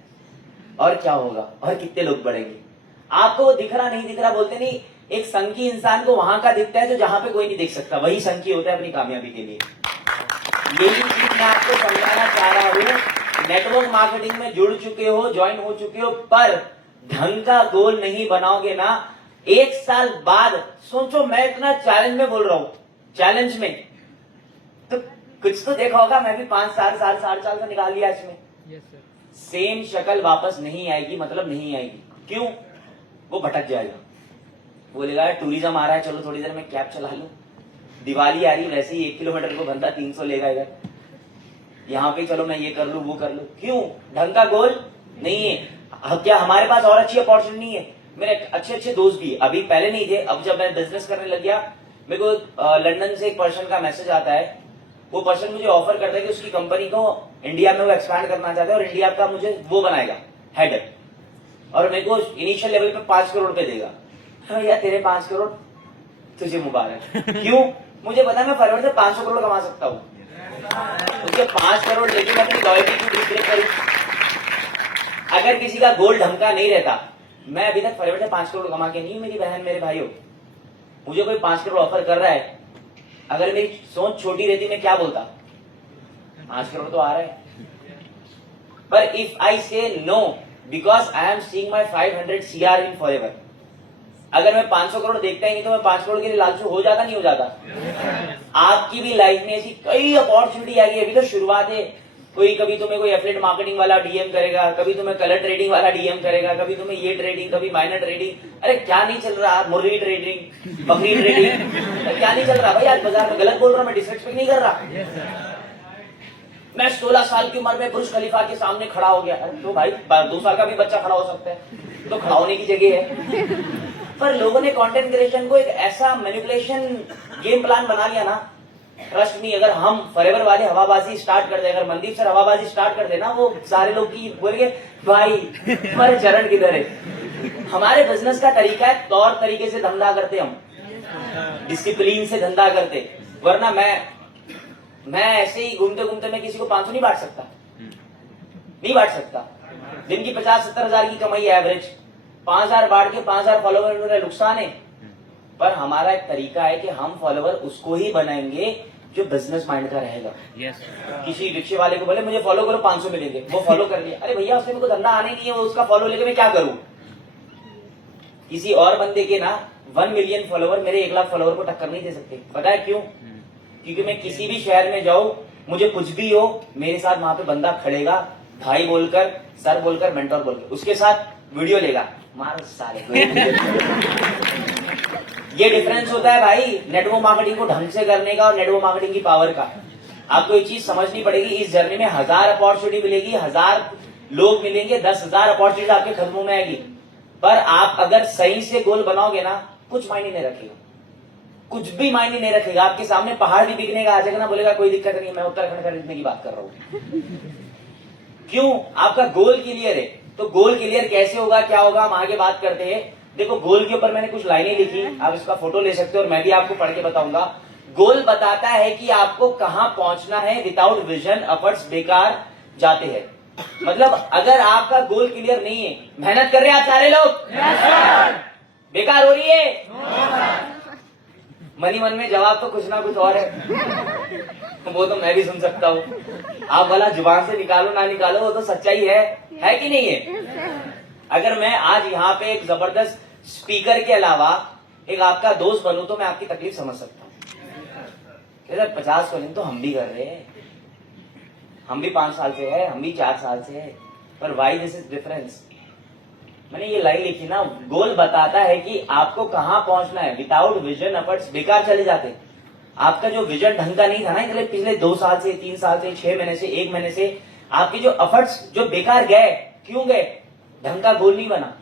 और क्या होगा, और कितने लोग बढ़ेंगे। आपको वो दिख रहा नहीं दिख रहा बोलते नहीं, एक संकी इंसान को वहां का दिखता है जो जहां पे कोई नहीं देख सकता, वही संकी होता है अपनी कामयाबी के लिए। यही चीज मैं आपको समझाना चाह रहा हूं। नेटवर्क मार्केटिंग में जुड़ चुके हो, ज्वाइन हो चुके हो, पर ढंग का गोल नहीं बनाओगे ना, 1 साल बाद सोचो, मैं इतना चैलेंज में बोल रहा हूं, चैलेंज में तो कुछ तो देखा होगा। मैं भी 5 साल 4 साल का निकाल लिया इसमें। सेम शक्ल वापस नहीं आएगी, मतलब नहीं आएगी। क्यों? वो भटक जाएगा, बोलेगा टूरिज्म आ रहा है, चलो थोड़ी देर में कैब चला लूं, दिवाली आ रही है, वैसे ही 1 किलोमीटर को बंदा 300 लेगा इधर, यहाँ पे चलो मैं ये कर लूं वो कर लूं। क्यों? ढंग का गोल नहीं है। क्या हमारे पास और अच्छी अपॉर्चुनिटी नहीं है? मेरे अच्छे दोस्त भी अभी पहले नहीं थे, अब जब मैं बिजनेस करने लग गया, मेरे को लंदन से एक पर्सन का मैसेज आता है। वो पर्सन मुझे ऑफर करता है कि उसकी कंपनी को इंडिया में वो एक्सपैंड करना चाहता है, और इंडिया का मुझे वो बनाएगा हेड, और मेरे को इनिशियल लेवल पे 5 करोड़ पे देगा। हाँ यार, तेरे 5 करोड़ तुझे मुबारक। क्यों? मुझे पता है मैं फरवरी से 500 करोड़ कमा सकता हूँ। उसके 5 करोड़ लेके मैं अपनी लॉयल्टी क्यों ब्रेक करूं? अगर किसी का गोल ढंग का नहीं रहता, मैं अभी तक फरवरी से 5 करोड़ कमा के नहीं, मेरी बहन मेरे भाइयों, मुझे कोई 5 करोड़ ऑफर कर रहा है, अगर मेरी सोच छोटी रहती मैं क्या बोलता, 5 करोड़ तो आ रहा है। पर if I say no because I am seeing my 500 CR in forever, अगर मैं 500 करोड़ देखता ही नहीं तो मैं 5 करोड़ के लिए लालचू हो जाता नहीं हो जाता? आपकी भी लाइफ में ऐसी कई अपॉर्चुनिटी आई है, अभी तो शुरुआत है। कोई कभी तुम्हें कोई एफिलिएट मार्केटिंग वाला डीएम करेगा, कभी तुम्हें कलर ट्रेडिंग वाला डीएम करेगा, कभी तुम्हें ये ट्रेडिंग, कभी माइनर ट्रेडिंग। अरे क्या नहीं चल रहा, मुर्गी ट्रेडिंग, बकरी ट्रेडिंग, क्या नहीं चल रहा भाई? आज बाजार में गलत बोल रहा हूं, मैं डिसरेस्पेक्ट नहीं कर रहा। मैं 16 साल की उम्र में बुर्ज खलीफा के सामने खड़ा हो गया। अरे तो भाई 2 साल का भी बच्चा खड़ा हो सकता है, तो खड़ा होने की जगह है। पर लोगों ने कंटेंट क्रिएशन को एक ऐसा मैनिपुलेशन गेम प्लान बना लिया ना, ट्रस्ट मी, अगर हम फॉरएवर वाले हवाबाजी स्टार्ट कर दे, अगर मनदीप सर हवाबाजी स्टार्ट कर देना, वो सारे लोग की बोलेंगे भाई तुम्हारे चरण किधर है। हमारे बिजनेस का तरीका है, तौर तरीके से धंधा करते हम, डिसिप्लिन से धंधा करते। वरना मैं ऐसे ही घूमते घूमते मैं किसी को 500 नहीं बांट सकता, नहीं बांट सकता। दिन की 50-70 हजार की कमाई है एवरेज, 5,000 बांट के 5,000 फॉलोवर मेरा नुकसान है। पर हमारा एक तरीका है कि हम फॉलोवर उसको ही बनाएंगे जो बिजनेस माइंड का रहेगा। किसी रिक्शे वाले को बोले मुझे फॉलो करो 500 मिलेंगे, वो फॉलो कर लिया, अरे भैया उसमें कोई धंधा आने नहीं है, वो उसका फॉलो लेके मैं क्या करूं? किसी और बंदे के ना 1 मिलियन फॉलोवर मेरे 1 लाख फॉलोवर को टक्कर नहीं दे सकते। पता है क्यों? क्योंकि मैं किसी भी शहर में जाऊं, मुझे कुछ भी हो, मेरे साथ वहां पे बंदा खड़ेगा, भाई बोलकर, सर बोलकर, मेंटोर बोलकर, उसके साथ वीडियो लेगा, मारो साले को। ये डिफरेंस होता है भाई नेटवर्क मार्केटिंग को ढंग से करने का और नेटवर्क मार्केटिंग की पावर का। आपको ये चीज समझनी पड़ेगी, इस जर्नी में 1000 अपॉर्चुनिटी मिलेगी, 1000 लोग मिलेंगे, 10,000 अपॉर्चुनिटी आपके कदमों में आएगी। पर आप अगर सही से गोल बनाओगे ना, कुछ मायने नहीं रखेगा, कुछ भी मायने नहीं रखेगा। आपके सामने पहाड़ भी बिकने का आ जाएगा ना, बोलेगा कोई दिक्कत नहीं, मैं उत्तराखंड खरीदने की बात कर रहा हूं। क्यों? आपका गोल क्लियर है। तो गोल क्लियर कैसे होगा, क्या होगा, हम आगे बात करते हैं। देखो गोल के ऊपर मैंने कुछ लाइनें लिखी, आप इसका फोटो ले सकते हो और मैं भी आपको पढ़ के बताऊंगा। गोल बताता है कि आपको कहां पहुंचना है, विदाउट विजन एफर्ट्स बेकार जाते हैं। मतलब अगर आपका गोल क्लियर नहीं है, मेहनत कर रहे हैं आप सारे लोग, बेकार हो रही है। मनी मन में जवाब तो कुछ ना कुछ और है, वो तो मैं भी सुन सकता हूँ। आप भला जुबान से निकालो ना निकालो, वो तो सच्चाई है कि नहीं है? अगर मैं आज यहाँ पे एक जबरदस्त स्पीकर के अलावा एक आपका दोस्त बनूं तो मैं आपकी तकलीफ समझ सकता हूँ। 50 कॉलिंग तो हम भी कर रहे हैं, हम भी 5 साल से है, हम भी 4 साल से है, पर वाई दिस इज डिफरेंस? मैंने ये लाइन लिखी ना, गोल बताता है कि आपको कहां पहुंचना है, विदाउट विजन एफर्ट्स बेकार चले जाते। आपका जो विजन ढंग का नहीं था ना, इसलिए पिछले 2 साल से, 3 साल से, 6 महीने से, 1 महीने से आपके जो एफर्ट्स जो बेकार गए, क्यों गए? ढंग का गोल नहीं बना,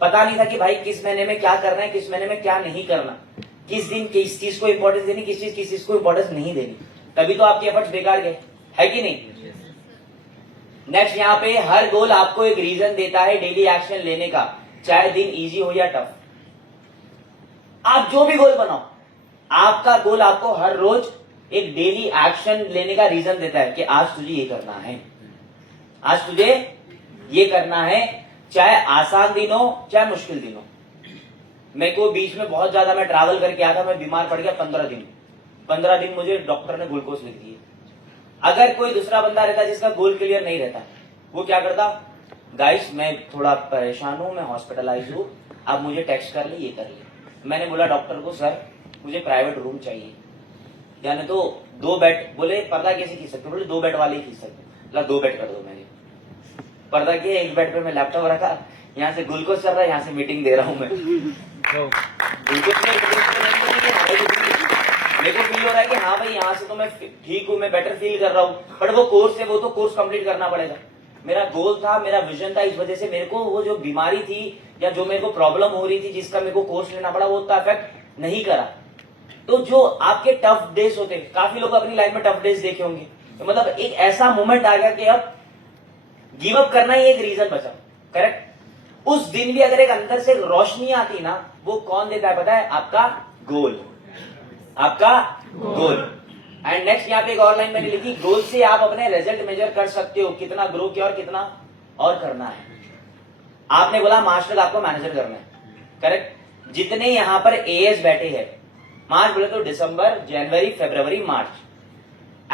पता नहीं था कि भाई किस महीने में क्या करना है, किस महीने में क्या नहीं करना, किस दिन किस चीज को इंपॉर्टेंस देनी, किस चीज को इंपॉर्टेंस नहीं देनी, तभी तो आपके एफर्ट्स बेकार गए, है कि नहीं? नेक्स्ट यहाँ पे हर गोल आपको एक रीजन देता है डेली एक्शन लेने का, चाहे दिन इजी हो या टफ। आप जो भी गोल बनाओ, आपका गोल आपको हर रोज एक डेली एक्शन लेने का रीजन देता है कि आज तुझे ये करना है, आज तुझे ये करना है, चाहे आसान दिन हो चाहे मुश्किल दिन हो। मेरे को बीच में बहुत ज्यादा मैं ट्रैवल करके आया था, मैं बीमार पड़ गया 15 दिन मुझे डॉक्टर ने ग्लूकोज लिख दिए। अगर कोई दूसरा बंदा रहता जिसका गोल क्लियर नहीं रहता, वो क्या करता, गाइस मैं थोड़ा परेशान हूं, मैं हॉस्पिटलाइज हूं, आप मुझे टेक्स्ट कर ले, ये कर ले। मैंने बोला डॉक्टर को, सर मुझे प्राइवेट रूम चाहिए, यानी तो 2 बेड। बोले पर्दा कैसे खींच सकते? बोले 2 बेड वाले ही खींच सकते। 2 बेड कर दो। मैंने पर्दा किया, 1 बेड पे मैं लैपटॉप रखा, यहाँ से ग्लूकोज चल रहा है, यहाँ से मीटिंग दे रहा हूँ मैं। मेरे को फील हो रहा है कि हाँ भाई यहाँ से तो मैं ठीक हूँ, मैं बेटर फील कर रहा हूँ, बट वो कोर्स है, वो तो कोर्स कंप्लीट करना पड़ेगा। मेरा गोल था, मेरा विजन था, इस वजह से मेरे को वो जो बीमारी थी या जो मेरे को प्रॉब्लम हो रही थी जिसका मेरे को कोर्स लेना पड़ा, वो उतना इफेक्ट नहीं करा। तो जो आपके टफ डेज होते, काफी लोग अपनी लाइफ में टफ डेज देखे होंगे, तो मतलब एक ऐसा मोमेंट आ गया कि अब गिव अप करना ही एक रीजन बचा। करेक्ट? उस दिन भी अगर एक अंदर से रोशनी आती ना, वो कौन देता है पता है? आपका गोल, आपका गोल। एंड नेक्स्ट यहाँ पे एक और लाइन मैंने लिखी, गोल से आप अपने रिजल्ट मेजर कर सकते हो, कितना ग्रो किया और कितना और करना है। आपने बोला मास्टर आपको मैनेजर करना है, करेक्ट? जितने यहाँ पर एएस बैठे हैं, मार्च बोले तो दिसंबर, जनवरी, फरवरी, मार्च,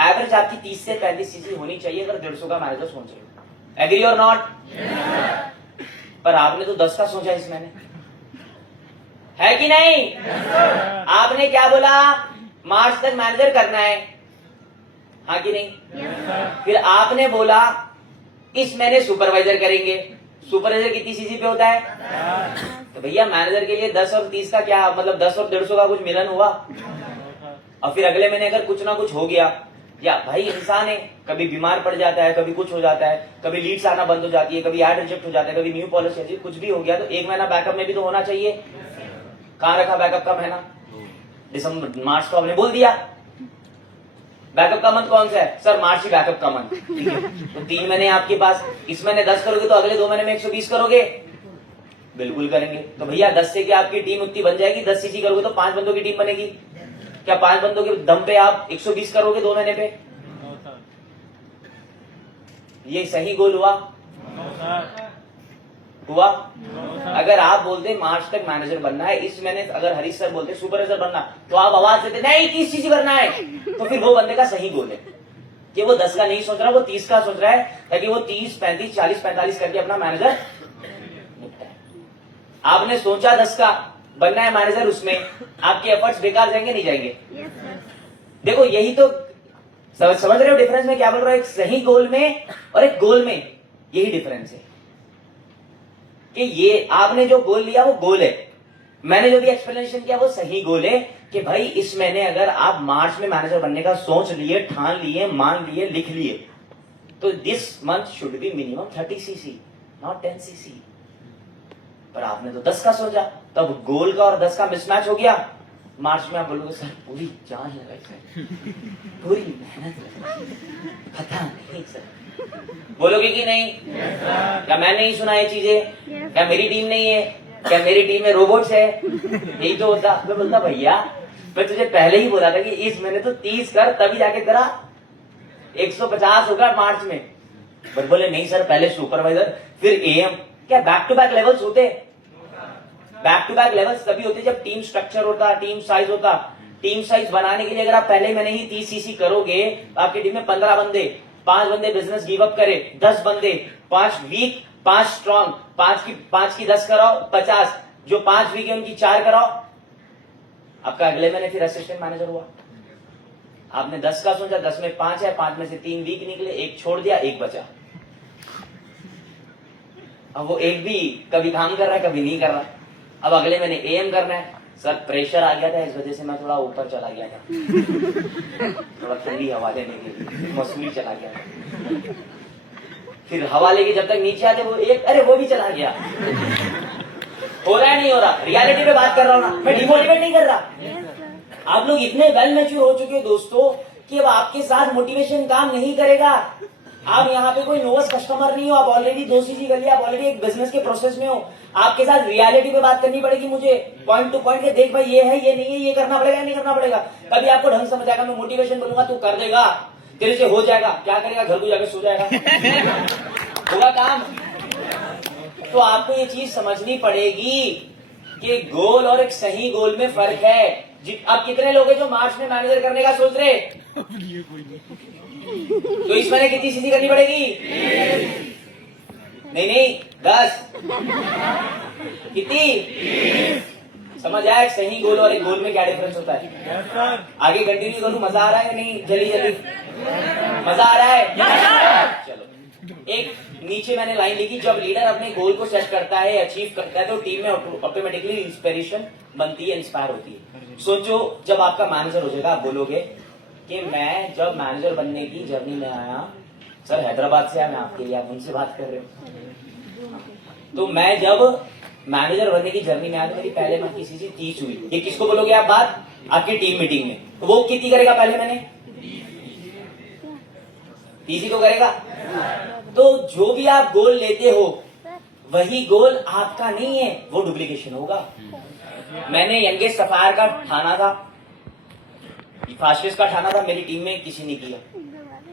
एवरेज आपकी 30 से 35 सीसी होनी चाहिए अगर 150 का मैनेजर सोच रहे हो। एग्री और नॉट? पर आपने तो 10 का सोचा इस महीने, है कि नहीं? आपने क्या बोला? मार्च तक मैनेजर करना है, हाँ कि नहीं? फिर आपने बोला इस महीने सुपरवाइजर करेंगे। सुपरवाइजर कितनी सीसी पे होता है? तो भैया मैनेजर के लिए 10 और 30 का क्या मतलब, 10 और 150 का कुछ मिलन हुआ? और फिर अगले महीने अगर कुछ ना कुछ हो गया, या भाई इंसान है, कभी बीमार पड़ जाता है, कभी कुछ हो जाता है, कभी लीड्स आना बंद हो जाती है, कभी एड रिजेक्ट हो जाता है, कभी न्यू पॉलिसी आती है, कुछ भी हो गया तो एक महीना बैकअप में भी तो होना चाहिए। कहां रखा बैकअप का महीना? दिसंबर, मार्च तो आपने बोल दिया। बैकअप का मंथ कौन सा है? सर मार्च ही बैकअप का मंथ। तो 3 महीने आपके पास, इस महीने 10 करोगे तो अगले 2 महीने में 120 करोगे? बिल्कुल करेंगे। तो भैया 10 से क्या आपकी टीम उतनी बन जाएगी? 10 सीसी करोगे तो 5 बंदों की टीम बनेगी। क्या 5 बंदों के दम पे आप 120 करोगे 2 महीने पे? ये सही गोल हुआ? हुआ? अगर आप बोलते मार्च तक मैनेजर बनना है, इस महीने अगर हरीश सर बोलते सुपरवाइजर बनना, तो आप आवाज देते नहीं 30 सीसी करना है, तो फिर वो बंदे का सही गोल है कि वो 10 का नहीं सोच रहा, वो 30 का सोच रहा है, ताकि वो 30, 35, 40, 45 करके अपना मैनेजर। आपने सोचा 10 का बनना है मैनेजर, उसमें आपके एफर्ट्स बेकार जाएंगे नहीं जाएंगे? देखो यही तो समझ रहे हो डिफरेंस में क्या बोल रहा हूं? एक सही गोल में और एक गोल में यही डिफरेंस है कि ये आपने जो गोल लिया वो गोल है, मैंने जो भी एक्सप्लेनेशन किया वो सही गोल है कि भाई इस महीने अगर आप मार्च में मैनेजर बनने का सोच लिए, ठान लिए, मान लिए, लिख लिए, तो this month should be minimum 30 CC, not 10 CC. पर आपने तो 10 का सोचा, तब गोल का और 10 का मिसमैच हो गया। मार्च में आप बोलोगे सर पूरी जान लगाई सर, पूरी मेहनत लगाई, पता नहीं सर, बोलोगे कि नहीं? क्या मैं नहीं सुना ये चीजें? क्या मेरी टीम नहीं है? क्या मेरी टीम में रोबोट्स है? यही तो होता। मैं बोलता भैया मैं तुझे पहले ही बोला था कि इस महीने तो 30 कर, तभी जाके तेरा 150 होगा मार्च में। पर बोले नहीं सर, पहले सुपरवाइजर फिर एएम। क्या बैक टू बैक लेवल्स होते? बैक टू बैक लेवल्स तभी होते जब टीम स्ट्रक्चर होता, टीम साइज होता। टीम साइज बनाने के लिए अगर आप पहले महीने ही 30 सीसी करोगे, आपकी टीम में 15 बंदे, 5 बंदे बिजनेस गिव अप करे, 10 बंदे, 5 वीक, 5 स्ट्रॉन्ग, 5 की 10 कराओ, 50, जो 5 वीक है उनकी 4 कराओ, आपका अगले महीने फिर असिस्टेंट मैनेजर हुआ। आपने 10 का सोचा, 10 में 5 है, 5 में से 3 वीक निकले, 1 छोड़ दिया, 1 बचा। अब वो एक भी कभी काम कर रहा है, कभी नहीं कर रहा। अब अगले महीने एएम करना है। सर प्रेशर आ गया था, इस वजह से मैं थोड़ा ऊपर चला गया था, थोड़ा ठंडी हवा लेने के लिए मसूरी चला गया था। फिर हवा लेके जब तक नीचे आते वो एक, अरे वो भी चला गया। हो रहा है नहीं हो रहा? रियलिटी पे बात कर रहा हूँ ना, मैं डिमोटिवेट नहीं कर रहा। आप लोग इतने वेल मैच्योर हो चुके हो दोस्तों कि अब आपके साथ मोटिवेशन काम नहीं करेगा। आप यहाँ पे कोई नोवस कस्टमर नहीं हो, आप ऑलरेडी 2 सीसी कर लिया, आप ऑलरेडी एक बिजनेस के प्रोसेस में हो। आपके साथ रियलिटी पे बात करनी पड़ेगी मुझे, पॉइंट टू पॉइंट के, देख भाई ये है, ये नहीं है, ये करना पड़ेगा, नहीं करना पड़ेगा। तभी आपको ढंग समझ आएगा। मैं मोटिवेशन बोलूंगा तू कर देगा, तेरे से हो जाएगा। क्या करेगा? घर को जाके सो जाएगा, होगा काम। तो आपको ये चीज समझनी पड़ेगी कि गोल और एक सही गोल में फर्क है। अब कितने लोग हैं जो मार्च में मैनेजर करने का सोच रहे? तो इस महीने कितनी सीसी करनी पड़ेगी? नहीं 10। कितनी? समझ आया? एक सही गोल और एक गोल में क्या डिफरेंस होता है? आगे कंटिन्यू करूं? मजा आ रहा है या नहीं? जल्दी मजा आ रहा है? चलो, एक नीचे मैंने लाइन लिखी, जब लीडर अपने गोल को सेट करता है, अचीव करता है, तो टीम में ऑटोमेटिकली इंस्पिरेशन बनती है, इंस्पायर होती है। सोचो जब आपका मैनेजर हो जाएगा, आप बोलोगे कि मैं जब मैनेजर बनने की जर्नी में आया, सर हैदराबाद से आया मैं आपके लिए, आप उनसे बात कर रहे हो, तो मैं जब मैनेजर बनने की जर्नी में आया तो मेरी पहले मंथ की सीसी 30 हुई। ये किसको बोलोगे आप बात? आपकी टीम मीटिंग में। तो वो कितनी करेगा पहले महीने? 30 तो करेगा। तो जो भी आप गोल लेते हो वही गोल आपका नहीं है, वो डुप्लीकेशन होगा। मैंने यंगेस्ट सफायर का ठाना था, फास्टेस्ट का ठाना था, मेरी टीम में किसी ने किया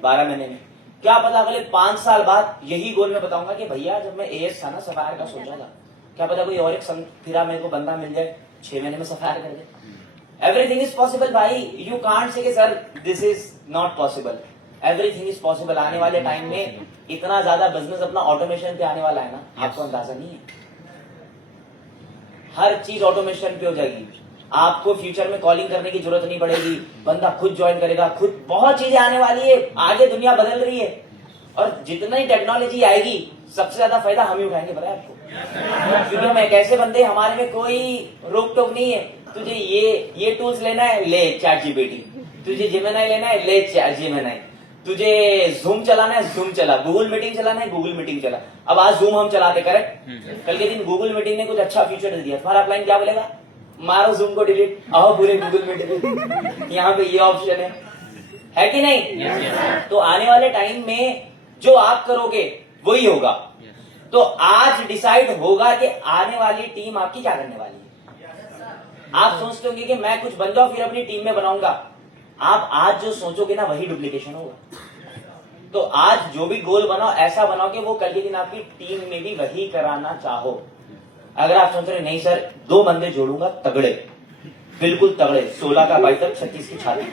12 महीने में। क्या पता अगले 5 साल बाद यही गोल मैं बताऊंगा कि भैया जब मैं एएस था ना, सफायर का सोचा था, क्या पता कोई और एक फिरा मेरे को बंदा मिल जाए 6 महीने में सफायर कर दे। एवरीथिंग इज पॉसिबल भाई, यू कांट से कि sir this is not possible. Everything is possible. आने वाले टाइम में इतना ज्यादा बिजनेस अपना ऑटोमेशन पे आने वाला है ना, आपको अंदाजा नहीं है। हर चीज ऑटोमेशन पे हो जाएगी। आपको फ्यूचर में कॉलिंग करने की जरूरत नहीं पड़ेगी, बंदा खुद ज्वाइन करेगा, खुद। बहुत चीजें आने वाली है, आगे दुनिया बदल रही है, और जितनी टेक्नोलॉजी आएगी सबसे ज्यादा फायदा हम ही उठाएंगे, पता है आपको। क्योंकि हम एक ऐसे बंदे, हमारे में कोई रोक टोक नहीं है। तुझे ये टूल्स लेना है, ले चैट जीपीटी। तुझे जेमिनी लेना है, ले चैट जेमिनी। तुझे जूम चलाना है, जूम चला। गूगल मीटिंग चलाना है, गूगल मीटिंग चला। अब आज जूम हम चलाते, करेक्ट। कल के दिन गूगल मीटिंग ने कुछ अच्छा फीचर दे दिया, तुम्हारा अपलाइन क्या बोलेगा? मारो जूम को डिलीट, आओ पूरे गूगल मीटिंग। यहाँ पे ये ऑप्शन है कि नहीं? तो आने वाले टाइम में जो आप करोगे वही होगा। तो आज डिसाइड होगा कि आने वाली टीम आपकी क्या करने वाली है। आप सोचते होंगे कि मैं कुछ बन जाऊं फिर अपनी टीम में बनाऊंगा। आप आज जो सोचोगे ना वही डुप्लीकेशन होगा। तो आज जो भी गोल बनाओ ऐसा बनाओ कि वो कल के दिन आपकी टीम में भी वही कराना चाहो। अगर आप सोच रहे नहीं सर 2 बंदे जोड़ूंगा तगड़े, बिल्कुल तगड़े, 16 का बाइसेप 36 की छाती,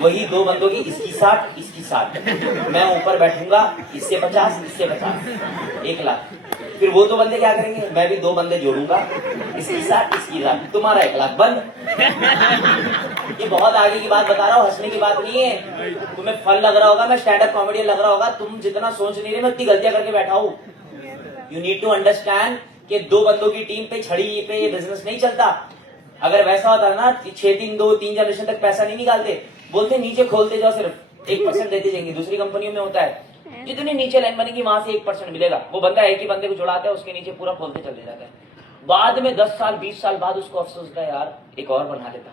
वही 2 बंदों की, इसकी 60 इसकी 60, मैं ऊपर बैठूंगा, इससे 50 इससे 50, 1 लाख। फिर वो 2 बंदे क्या करेंगे? मैं भी 2 बंदे जोड़ूंगा, इसकी 60 इसकी 60, तुम्हारा 1 लाख बंद। ये बहुत आगे की बात बता रहा हूँ, हंसने की बात नहीं है। तुम्हें फन लग रहा होगा, मैं स्टैंड अप कॉमेडियन लग रहा होगा, तुम जितना सोच नहीं रहे मैं उतनी गलतियां करके बैठा हूँ। यू नीड टू अंडरस्टैंड कि 2 बंदों की टीम पे छड़ी पे ये बिजनेस नहीं चलता। अगर वैसा होता ना 6-3-2-3 जनरेशन तक पैसा नहीं निकालते, बोलते नीचे खोलते जाओ, सिर्फ 1% देते जाएंगे। दूसरी कंपनियों में होता है जितनी नीचे लाइन बनेगी वहां से 1% मिलेगा। वो बंदा एक ही बंदे को जुड़ाता है, उसके नीचे पूरा खोलते चले जाता है। बाद में 10 साल 20 साल बाद उसको अफसोस होता है, यार एक और बना लेता,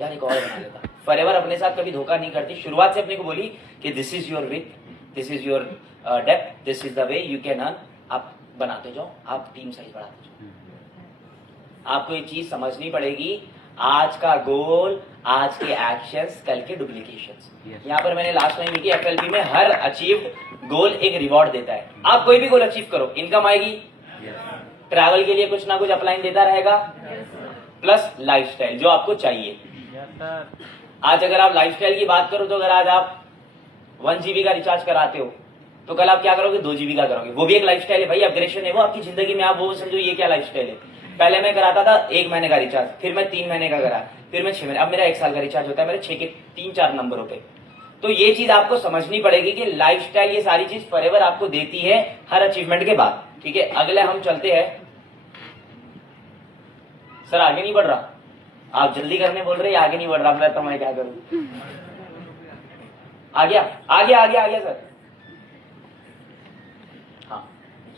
यार एक और बना लेता। फॉरएवर अपने साथ कभी धोखा नहीं करती। शुरुआत से अपने को बोली कि this is your with, this is your depth, this is the way you can earn. आप बनाते जाओ, आप टीम साइज बढ़ाते जाओ। आपको एक चीज समझनी पड़ेगी, आज का गोल, आज के एक्शंस, कल के डुप्लीकेशंस। यहाँ पर मैंने लास्ट टाइम लिखी, एफएलपी में हर अचीव्ड गोल एक रिवॉर्ड देता है। आप कोई भी गोल अचीव करो, इनकम आएगी, ट्रैवल के लिए कुछ ना कुछ अपलाइन देता रहेगा, प्लस लाइफस्टाइल जो आपको चाहिए। आज अगर आप लाइफस्टाइल की बात करो, तो अगर आज आप 1 GB का रिचार्ज कराते हो, तो कल आप क्या करोगे? 2 GB का करोगे। वो भी एक लाइफस्टाइल है भाई, अपग्रेडेशन है वो आपकी जिंदगी में। आप वो समझो ये क्या लाइफस्टाइल है। पहले मैं कराता था 1 महीने का रिचार्ज, फिर मैं 3 महीने का करा, फिर मैं 6 महीने, अब मेरा 1 साल का रिचार्ज होता है मेरे 6 के 3-4 नंबरों पे। तो ये चीज आपको समझनी पड़ेगी कि लाइफस्टाइल ये सारी चीज फॉरएवर आपको देती है हर अचीवमेंट के बाद। ठीक है, अगले हम चलते हैं। सर आगे नहीं बढ़ रहा, आप जल्दी करने बोल रहे, आगे नहीं बढ़ रहा, मैं तो मैं क्या करूं? आ गया सर। हाँ,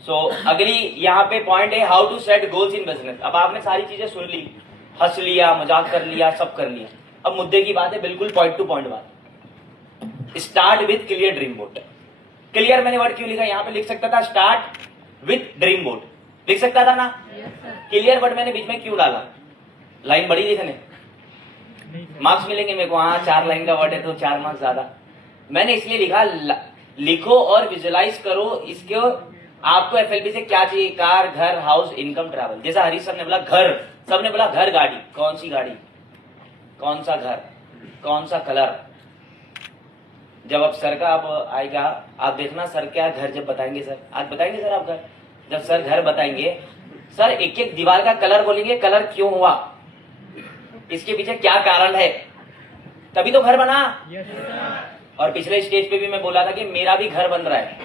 सो अगली यहाँ पे पॉइंट है how to set goals in business. अब आपने सारी चीजें सुन ली, हंस लिया, मजाक कर लिया, सब कर लिया। अब मुद्दे की बात है, बिल्कुल पॉइंट टू पॉइंट बात। Start with clear dream board. Clear मैंने वर्ड क्यों लिखा? यहाँ पे लिख सकता था स्टार्ट विथ ड्रीम बोर्ड, लिख सकता था ना? क्लियर वर्ड मैंने बीच में क्यों डाला? लाइन बड़ी लिखने, मार्क्स मिलेंगे मेरे को। हाँ, 4 लाइन का वर्ड है तो 4 मार्क्स ज्यादा। मैंने इसलिए लिखा लिखो और विजुलाइज करो इसको। आपको एफएलपी से क्या चाहिए? कार, घर, हाउस, इनकम, ट्रैवल। जैसा हरीश सर ने बोला घर, सबने बोला घर, गाड़ी। कौन सी गाड़ी, कौन सा घर, कौन सा कलर? जब अब सर का अब आएगा, आप देखना सर क्या घर जब बताएंगे। सर आज बताएंगे सर आप घर, जब सर घर बताएंगे, सर एक एक दीवार का कलर बोलेंगे, कलर क्यों हुआ, इसके पीछे क्या कारण है, तभी तो घर बना। और पिछले स्टेज पे भी मैं बोला था कि मेरा भी घर बन रहा है,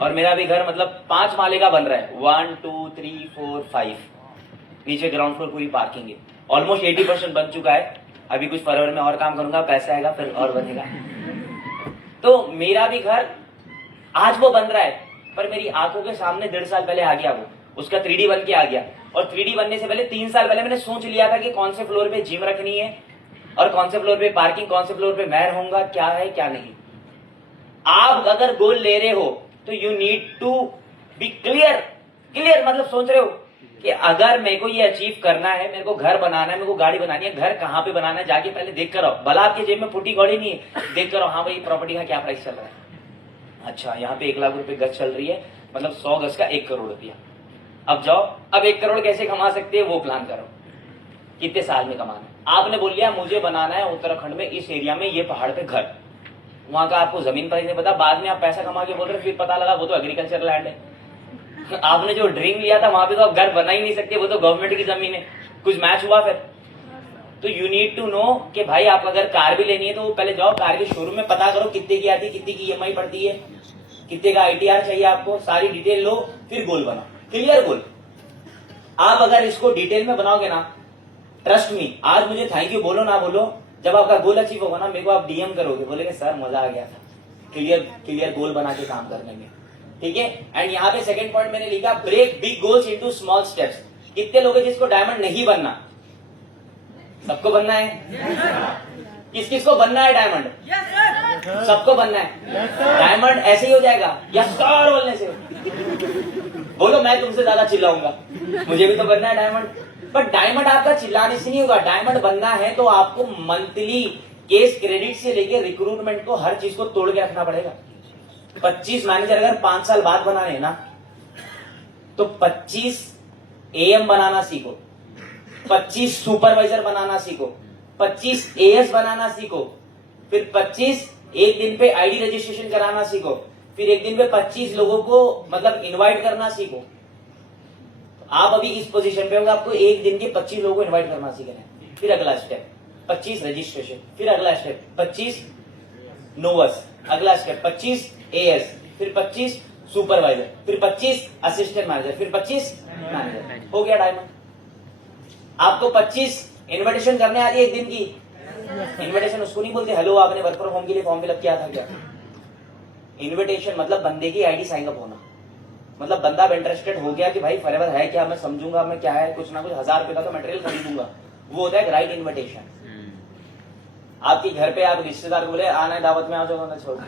और मेरा भी घर मतलब 5 माले का बन रहा है। 1 2 3 4 5, नीचे ग्राउंड फ्लोर पूरी पार्किंग है। ऑलमोस्ट 80% बन चुका है। अभी कुछ फरवरी में और काम करूंगा, पैसा आएगा फिर और बनेगा। तो मेरा भी घर आज वो बन रहा है, पर मेरी आंखों के सामने 1.5 साल पहले आ गया वो, उसका 3D बन के आ गया। और 3D बनने से पहले 3 साल पहले मैंने सोच लिया था कि कौन से फ्लोर पे जिम रखनी है, और कौन से फ्लोर पे पार्किंग, कौन से फ्लोर पे मैं रहूंगा, क्या है क्या नहीं। आप अगर गोल ले रहे हो तो you need to be clear. Clear मतलब सोच रहे हो कि अगर मेरे को ये अचीव करना है, मेरे को घर बनाना है, मेरे को गाड़ी बनानी है, घर कहाँ पे बनाना है जाके पहले देख कर आओ। भला आपके जेब में फूटी गौड़ी नहीं है, देख कर आओ। हाँ भाई प्रॉपर्टी का क्या प्राइस चल रहा है, अच्छा यहाँ पे 1 लाख रुपए गज चल रही है, मतलब 100 गज का 1 करोड़ रुपया। अब जाओ, अब 1 करोड़ कैसे कमा सकते हैं वो प्लान करो, कितने साल में कमाना है। आपने बोल लिया मुझे बनाना है उत्तराखंड में इस एरिया में ये पहाड़ पे घर, वहां का आपको जमीन पर ही नहीं पता, बाद में आप पैसा कमा के बोल रहे फिर पता लगा वो तो एग्रीकल्चर लैंड है। आपने जो ड्रीम लिया था वहां पे तो आप घर बना ही नहीं सकते, वो तो गवर्नमेंट की जमीन है। कुछ मैच हुआ फिर? तो यू नीड टू नो कि भाई आप अगर कार भी लेनी है तो पहले जाओ कार के शोरूम में पता करो कितने की आती है, कितने की EMI पड़ती है, कितने का ITR चाहिए आपको, सारी डिटेल लो, फिर गोल बनाओ, क्लियर गोल। आप अगर इसको डिटेल में बनाओगे ना, ट्रस्ट मी, आज मुझे थैंक यू बोलो ना बोलो, जब आपका गोल अचीव होगा ना मेरे को आप DM करोगे, बोलेगे सर मजा आ गया था क्लियर गोल बना के काम करने में, ठीक है। एंड यहाँ पे सेकंड पॉइंट मैंने लिखा break big goals into small steps. कितने लोग हैं जिसको डायमंड नहीं बनना? सबको बनना है। किस किस को बनना है डायमंड? सबको बनना है। डायमंड ऐसे ही हो जाएगा यस सर बोलने से? बोलो मैं तुमसे ज्यादा चिल्लाऊंगा, मुझे भी तो बनना है डायमंड। पर डायमंड आपका चिल्लाने से नहीं होगा, डायमंड बनना है तो आपको मंथली केस क्रेडिट से लेके रिक्रूटमेंट को हर चीज को तोड़ के रखना पड़ेगा। 25 मैनेजर अगर 5 साल बाद बनाने हैं ना तो 25 AM बनाना सीखो, 25 सुपरवाइजर बनाना सीखो, 25 AS बनाना सीखो, फिर 25 एक दिन पे ID रजिस्ट्रेशन कराना सीखो, फिर एक दिन पे 25 लोगों को मतलब इनवाइट करना सीखो। आप अभी इस पोजीशन पे होंगे, आपको एक दिन के 25 लोगों को इनवाइट करना सीखना है। फिर अगला स्टेप 25 रजिस्ट्रेशन, फिर अगला स्टेप 25 नोवर्स, अगला स्टेप 25 AS, फिर 25 सुपरवाइजर, फिर 25 असिस्टेंट मैनेजर, फिर 25 मैनेजर। हो गया डायमंड। आपको 25 इन्विटेशन करने आ रही है एक दिन की। इन्विटेशन उसको नहीं बोलते हेलो आपने वर्क फ्रॉम होम के लिए फॉर्म फिलअप किया था क्या? इन्विटेशन मतलब बंदे की ID साइन अप होना, मतलब बंदा इंटरेस्टेड हो गया कि भाई फॉरएवर है क्या, मैं समझूंगा मैं क्या है, कुछ ना कुछ 1000 रुपए का तो मटेरियल खरीदूंगा, वो होता है राइट इन्विटेशन। आपके घर पे आप रिश्तेदार को बोले आना है दावत में, आ जाओ ना, छोड़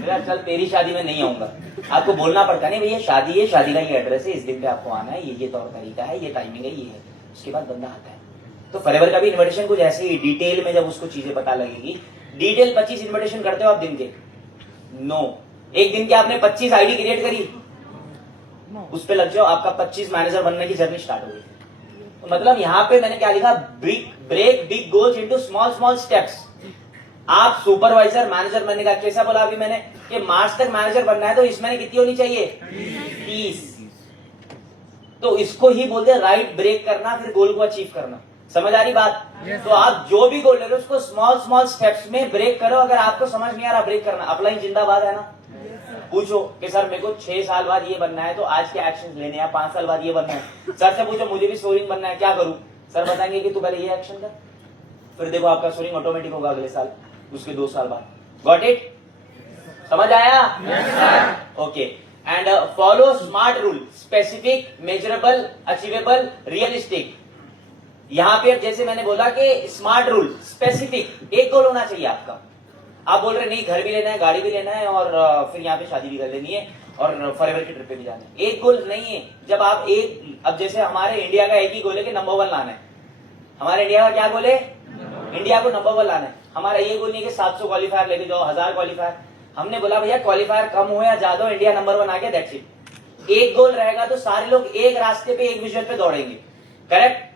यार चल तेरी शादी में नहीं आऊंगा, आपको बोलना पड़ता नहीं भैया शादी है, शादी का ये एड्रेस है, इस दिन पे आपको आना है, ये तौर तरीका है, ये टाइमिंग है, ये है। उसके बाद बंदा आता है। तो फॉरएवर का भी इन्विटेशन कुछ ऐसे ही डिटेल में जब उसको चीजें पता लगेगी। डिटेल 25 इन्विटेशन करते हो आप दिन के? नो। एक दिन के आपने 25 ID क्रिएट करी, उस पे लग जाओ, आपका 25 मैनेजर बनने की जर्नी स्टार्ट होगी। तो मतलब यहाँ पे मैंने क्या लिखा, break big goals into small small steps. आप सुपरवाइजर मैनेजर बनने का, कैसा बोला अभी मैंने कि मार्च तक मैनेजर बनना है तो इसमें कितनी होनी चाहिए? 30। तो इसको ही बोलते हैं राइट ब्रेक करना, फिर गोल को अचीव करना। समझ आ रही बात? तो आप जो भी गोल ले रहे हो उसको स्मॉल स्मॉल स्टेप्स में ब्रेक करो। अगर आपको समझ नहीं आ रहा ब्रेक करना, अपना ही जिंदाबाद है ना। पूछो कि सर मेरे को 6 साल बाद ये बनना है तो आज के एक्शन लेने हैं, 5 साल बाद ये बनना है। सर से पूछो मुझे भी सोरिंग बनना है, क्या करूं? सर बताएंगे कि तू पहले ये एक्शन कर, फिर देखो आपका सोरिंग ऑटोमेटिक होगा अगले साल, उसके 2 साल बाद। Got it? समझ आया? Okay. And follow smart rule, specific, measurable, achievable, realistic. यहां पे जैसे मैंने बोला कि स्मार्ट रूल, स्पेसिफिक, एक गोल होना चाहिए आपका। आप बोल रहे नहीं घर भी लेना है, गाड़ी भी लेना है और फिर यहाँ पे शादी भी कर लेनी है और फॉरएवर की ट्रिप पे भी जाना है। एक गोल नहीं है। जब आप अब जैसे हमारे इंडिया का एक ही गोल है कि नंबर 1 लाना है। हमारे इंडिया का क्या गोल है? इंडिया को नंबर 1 लाना है। हमारा ये गोल नहीं है कि 700 क्वालिफायर लेके जाओ, 1000 क्वालिफायर। हमने बोला भैया क्वालिफायर कम हो या ज्यादा हो, इंडिया नंबर 1 आ गया, दैट्स इट। एक गोल रहेगा तो सारे लोग एक रास्ते पे एक विजन पे दौड़ेंगे। करेक्ट?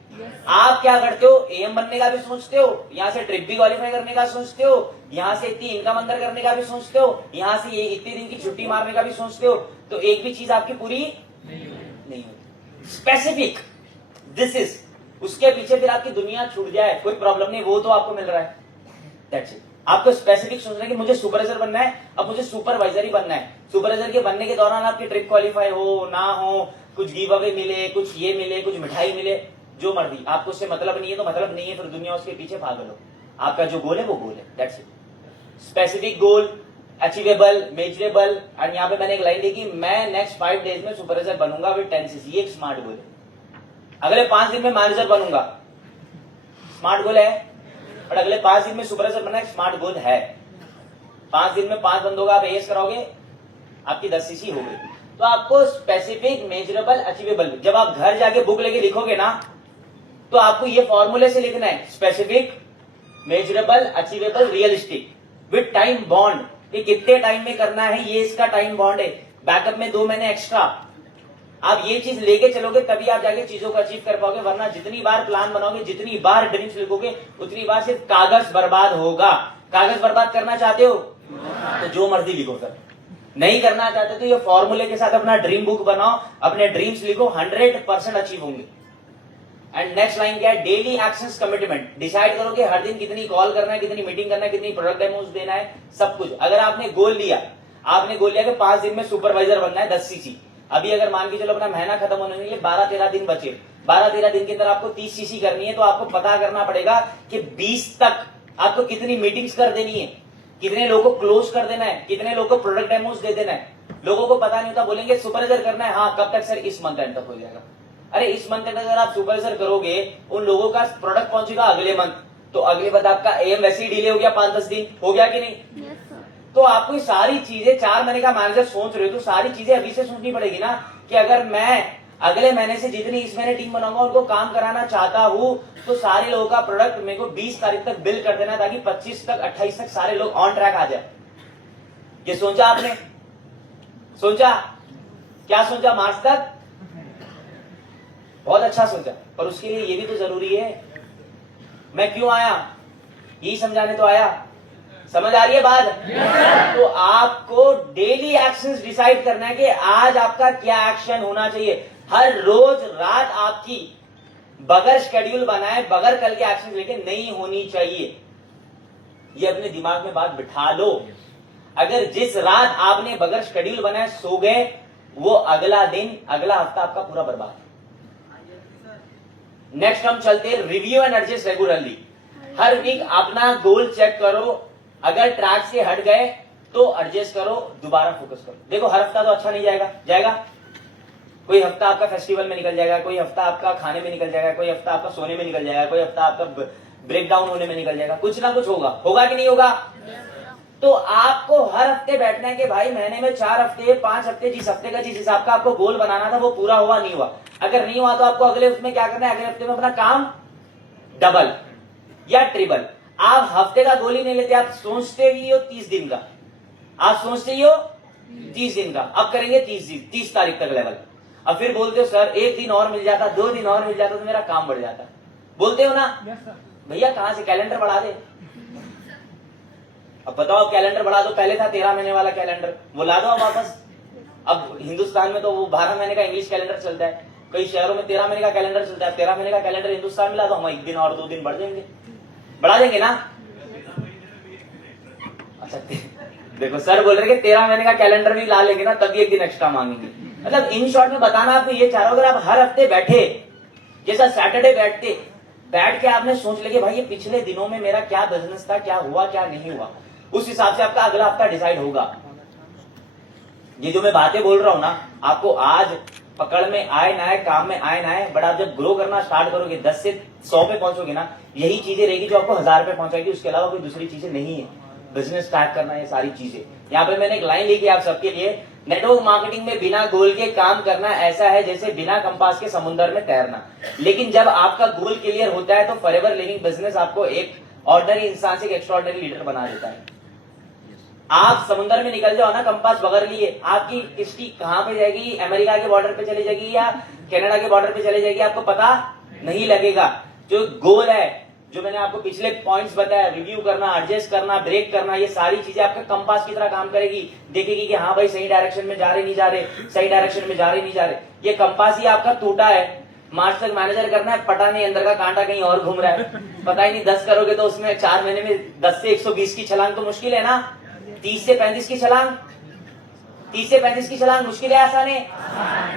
आप क्या करते हो? AM बनने का भी सोचते हो, यहाँ से ट्रिप भी क्वालिफाई करने का सोचते हो, यहाँ से इतनी इनकम अंदर करने का भी सोचते हो, यहाँ से ये इतने दिन की छुट्टी मारने का भी सोचते हो, तो एक भी चीज आपकी पूरी नहीं होती। स्पेसिफिक, दिस इज, उसके पीछे फिर आपकी दुनिया छूट जाए कोई प्रॉब्लम नहीं, वो तो आपको मिल रहा है, दैट्स इट। आपको स्पेसिफिक सोचना है कि मुझे सुपरवाइजर बनना है, अब मुझे सुपरवाइजर ही बनना है। सुपरवाइजर के बनने के दौरान आपकी ट्रिप क्वालिफाई हो ना हो, कुछ गिव अवे मिले, कुछ ये मिले, कुछ मिठाई मिले, जो मर्जी, आपको उससे मतलब नहीं है तो मतलब नहीं है, फिर दुनिया उसके पीछे पागल हो। आपका जो गोल है वो गोल है, that's it. Specific goal, achievable, measurable. और यहाँ पे मैंने एक लाइन लिखी, मैं नेक्स्ट 5 डेज में सुपरवाइजर बनूंगा विद 10 CC। ये एक स्मार्ट गोल है। अगले 5 दिन में मैनेजर बनूंगा, स्मार्ट गोल है। और अगले 5 दिन में सुपरवाइजर बनना एक स्मार्ट गोल है। 5 दिन में 5 बंदों का आप AS कराओगे, आपकी 10 CC हो गई। तो आपको स्पेसिफिक, मेजरेबल, अचीवेबल। जब आप घर जाके बुक लेके लिखोगे ना तो आपको ये फॉर्मूले से लिखना है, specific, measurable, achievable, realistic, with time bound. ये कितने टाइम में करना है, ये इसका टाइम बॉन्ड है। बैकअप में 2 महीने एक्स्ट्रा। आप ये चीज लेके चलोगे तभी आप जाके चीजों को अचीव कर पाओगे, वरना जितनी बार प्लान बनाओगे, जितनी बार ड्रीम्स लिखोगे, उतनी बार सिर्फ कागज बर्बाद होगा। कागज बर्बाद करना चाहते हो तो जो मर्जी लिखो सर, नहीं करना चाहते तो ये फॉर्मूले के साथ अपना ड्रीम बुक बनाओ, अपने ड्रीम्स लिखो, 100% अचीव होंगे। एंड नेक्स्ट लाइन क्या है? Daily actions commitment. डिसाइड करो कि हर दिन कितनी कॉल करना है, कितनी मीटिंग करना है, कितनी प्रोडक्ट डेमोस देना है, सब कुछ। अगर आपने गोल लिया कि 5 दिन में सुपरवाइजर बनना है 10 सीसी, अभी अगर मान के चलो अपना महीना खत्म होने के लिए 12-13 दिन बचे, 12-13 दिन के अंदर आपको 30 सीसी करनी है, तो आपको पता करना पड़ेगा कि 20 तक आपको कितनी मीटिंग्स कर देनी है, कितने लोगों को क्लोज कर देना है, कितने लोगों को प्रोडक्ट डेमोस दे देना है। लोगों को पता नहीं होता, बोलेंगे सुपरवाइजर करना है, हाँ कब तक सर? इस मंथ एंड तक हो जाएगा। अरे इस मंथ तक अगर आप सुपरवाइजर करोगे, उन लोगों का प्रोडक्ट पहुंचेगा अगले मंथ, तो अगले मंथ आपका एम वैसे ही डिले हो गया, 5-10 दिन हो गया कि नहीं? तो आपको सारी चीजें 4 महीने का मैनेजर सोच रहे हो, तो सारी चीजें अभी से सोचनी पड़ेगी ना, कि अगर मैं अगले महीने से जितनी इस महीने टीम बनाऊंगा उनको काम कराना चाहता हूं, तो सारे लोगों का प्रोडक्ट मेरे को 20 तारीख तक बिल कर देना, ताकि 25 तक 28 तक सारे लोग ऑन ट्रैक आ जाए। ये सोचा आपने? सोचा? क्या सोचा? मार्च तक? बहुत अच्छा सोचा, पर उसके लिए ये भी तो जरूरी है। मैं क्यों आया? यही समझाने तो आया। समझ आ रही है बात? तो आपको डेली एक्शंस डिसाइड करना है कि आज आपका क्या एक्शन होना चाहिए। हर रोज रात आपकी बगैर शेड्यूल बनाए, बगैर कल के एक्शन लेके नहीं होनी चाहिए। ये अपने दिमाग में बात बिठा लो। अगर जिस रात आपने बगैर शेड्यूल बनाए सो गए, वो अगला दिन, अगला हफ्ता आपका पूरा बर्बाद। नेक्स्ट हम चलते हैं रिव्यू एंड एडजस्ट रेगुलरली। हर वीक अपना गोल चेक करो, अगर ट्रैक से हट गए तो एडजस्ट करो, दोबारा फोकस करो। देखो हर हफ्ता तो अच्छा नहीं जाएगा। कोई हफ्ता आपका फेस्टिवल में निकल जाएगा, कोई हफ्ता आपका खाने में निकल जाएगा, कोई हफ्ता आपका सोने में निकल जाएगा, कोई हफ्ता आपका ब्रेक डाउन होने में निकल जाएगा, कुछ ना कुछ होगा कि नहीं होगा? तो आपको हर हफ्ते बैठना है कि भाई महीने में 4 हफ्ते 5 हफ्ते, जिस हफ्ते का जिस हिसाब का आपको गोल बनाना था वो पूरा हुआ नहीं हुआ। अगर नहीं हुआ तो आपको अगले उसमें क्या करना है? अगले हफ्ते में अपना काम डबल या ट्रिपल। आप हफ्ते का गोल ही नहीं लेते, आप सोचते ही हो 30 दिन का, आप सोचते ही हो 30 दिन का। अब करेंगे 30 तारीख तक लेवल। अब फिर बोलते हो सर 1 दिन और मिल जाता, 2 दिन और मिल जाता तो मेरा काम बढ़ जाता। बोलते हो ना? भैया कहां से? कैलेंडर बढ़ा दे। अब बताओ, कैलेंडर बढ़ा दो। पहले था 13 महीने वाला कैलेंडर, वो ला दो अब वापस। अब हिंदुस्तान में तो वो 12 महीने का इंग्लिश कैलेंडर चलता है, कई शहरों में 13 महीने का कैलेंडर चलता है। 13 महीने का कैलेंडर हिंदुस्तान में ला दो, हम 1 दिन और 2 दिन बढ़ जाएंगे, बढ़ा देंगे ना? अच्छा देखो सर बोल रहे कि 13 महीने का कैलेंडर भी ला लेंगे ना, तभी 1 दिन एक्स्ट्रा मांगेंगे। मतलब इन शॉर्ट में बताना आपको ये चाह रहा हूं, अगर आप हर हफ्ते बैठे, जैसा सैटरडे बैठ के आपने सोच लेंगे भाई ये पिछले दिनों में मेरा क्या बिजनेस था, क्या हुआ क्या नहीं हुआ, उस हिसाब से आपका अगला हफ्ता डिसाइड होगा। ये जो मैं बातें बोल रहा हूं ना, आपको आज पकड़ में आए ना आए, काम में आए ना आए, बट आप जब ग्रो करना स्टार्ट करोगे, 10 से 100 पे पहुंचोगे ना, यही चीजें रहेगी जो आपको 1000 पे पहुंचाएगी। उसके अलावा कोई दूसरी चीजें नहीं है। बिजनेस स्टार्ट करना, ये सारी चीजें। यहाँ पे मैंने एक लाइन लिखी आप सबके लिए, नेटवर्क मार्केटिंग में बिना गोल के काम करना ऐसा है जैसे बिना कंपास के समुद्र में तैरना। लेकिन जब आपका गोल क्लियर होता है तो फॉरएवर लिविंग बिजनेस आपको एक ऑर्डिनरी इंसान से एक एक्स्ट्राऑर्डिनरी लीडर बना देता है। आप समुद्र में निकल जाओ ना कंपास बगैर लिए, आपकी किश्ती कहां पे जाएगी? अमेरिका के बॉर्डर पे चली जाएगी या कनाडा के बॉर्डर पे चली जाएगी, आपको पता नहीं लगेगा। जो गोल है, जो मैंने आपको पिछले पॉइंट्स बताया, रिव्यू करना, एडजस्ट करना, ब्रेक करना, ये सारी चीजें आपके कंपास की तरह काम करेगी। देखेगी कि हाँ भाई सही डायरेक्शन में जा रहे नहीं जा रहे, सही डायरेक्शन में जा रहे नहीं जा रहे। ये कंपास ही आपका टूटा है, मार्च तक मैनेजर करना है, पता नहीं अंदर का कांटा कहीं और घूम रहा है, पता ही नहीं। 10 करोगे तो उसमें 4 महीने में 10 से 120 की छलांग तो मुश्किल है ना। 30 से 35 की छलांग, 30 से 35 की छलांग मुश्किल है आसान है?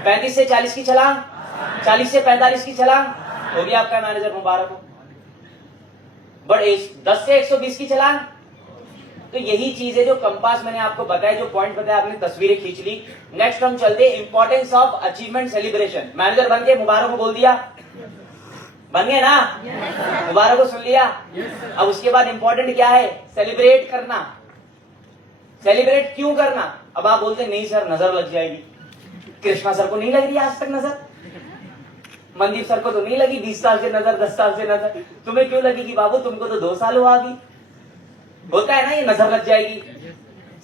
35 से 40 की छलांग, 40 से 45 की छलांग, हो गया आपका मैनेजर, मुबारक हो। बट 10 से 120 की छलांग, तो यही चीज है जो कंपास मैंने आपको बताया, जो पॉइंट बताया, आपने तस्वीरें खींच ली। नेक्स्ट हम चलते हैं importance of achievement celebration. Manager बन के मुबारक को बोल दिया, बन गए ना? मुबारक को सुन लिया। अब उसके बाद इंपॉर्टेंट क्या है? सेलिब्रेट करना। सेलिब्रेट क्यों करना? अब आप बोलते नहीं सर नजर लग जाएगी। कृष्णा सर को नहीं लग रही आज तक नजर, मनदीप सर को तो नहीं लगी 20 साल से नजर, 10 साल से नजर, तुम्हें क्यों लगेगी बाबू? तुमको तो 2 साल हुआ अभी। होता है ना ये नजर लग जाएगी।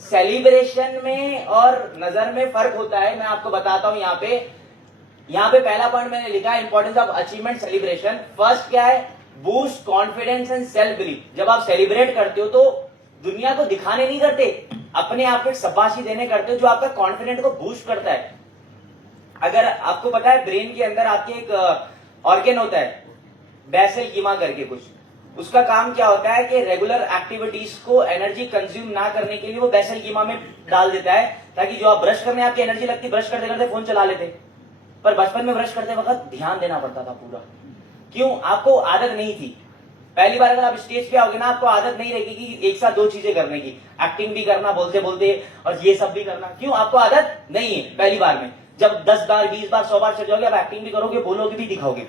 सेलिब्रेशन में और नजर में फर्क होता है। मैं आपको बताता हूं यहाँ पे, यहाँ पे पहला पॉइंट मैंने लिखा है importance of achievement celebration. First क्या है, boost confidence and self belief. जब आप सेलिब्रेट करते हो तो दुनिया को दिखाने नहीं करते, अपने आप को शाबाशी देने करते हो, जो आपका कॉन्फिडेंट को बूस्ट करता है। अगर आपको पता है ब्रेन के अंदर आपके एक ऑर्गन होता है बेसल कीमा करके कुछ, उसका काम क्या होता है कि रेगुलर एक्टिविटीज को एनर्जी कंज्यूम ना करने के लिए वो बेसल कीमा में डाल देता है, ताकि जो आप ब्रश करने आपकी एनर्जी लगती, ब्रश करते करते फोन चला लेते। पर बचपन में ब्रश करते वक्त ध्यान देना पड़ता था पूरा। क्यों? आपको आदत नहीं थी। पहली बार अगर आप स्टेज पे आओगे ना, आपको आदत नहीं रहेगी कि एक साथ दो चीजें करने की, एक्टिंग भी करना बोलते बोलते और ये सब भी करना। क्यों? आपको आदत नहीं है पहली बार में। जब 10 बार 20 बार 100 बार चल जाओगे, आप एक्टिंग भी करोगे, बोलोगे भी, दिखाओगे।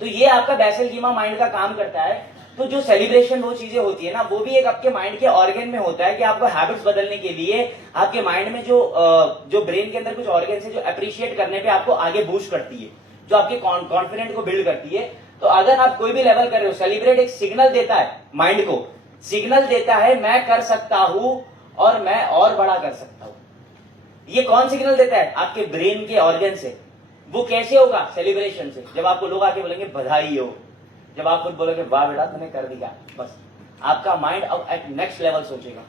तो ये आपका बेसल कीमा माइंड का काम करता है। तो जो सेलिब्रेशन वो चीजें होती है ना, वो भी एक आपके माइंड के ऑर्गन में होता है कि आपको हैबिट्स बदलने के लिए आपके माइंड में जो ब्रेन के अंदर कुछ ऑर्गन है जो अप्रिशिएट करने पे आपको आगे बूस्ट करती है, जो आपके कॉन्फिडेंट को बिल्ड करती है। तो अगर आप कोई भी लेवल कर रहे हो, सेलिब्रेट एक सिग्नल देता है माइंड को, सिग्नल देता है मैं कर सकता हूं और मैं और बड़ा कर सकता हूं। ये कौन सिग्नल देता है? आपके ब्रेन के ऑर्गन से। वो कैसे होगा? सेलिब्रेशन से। जब आपको लोग आके बोलेंगे बधाई हो, जब आप खुद बोलोगे वाह बेटा तुमने कर दिया, बस आपका माइंड अब एट नेक्स्ट लेवल सोचेगा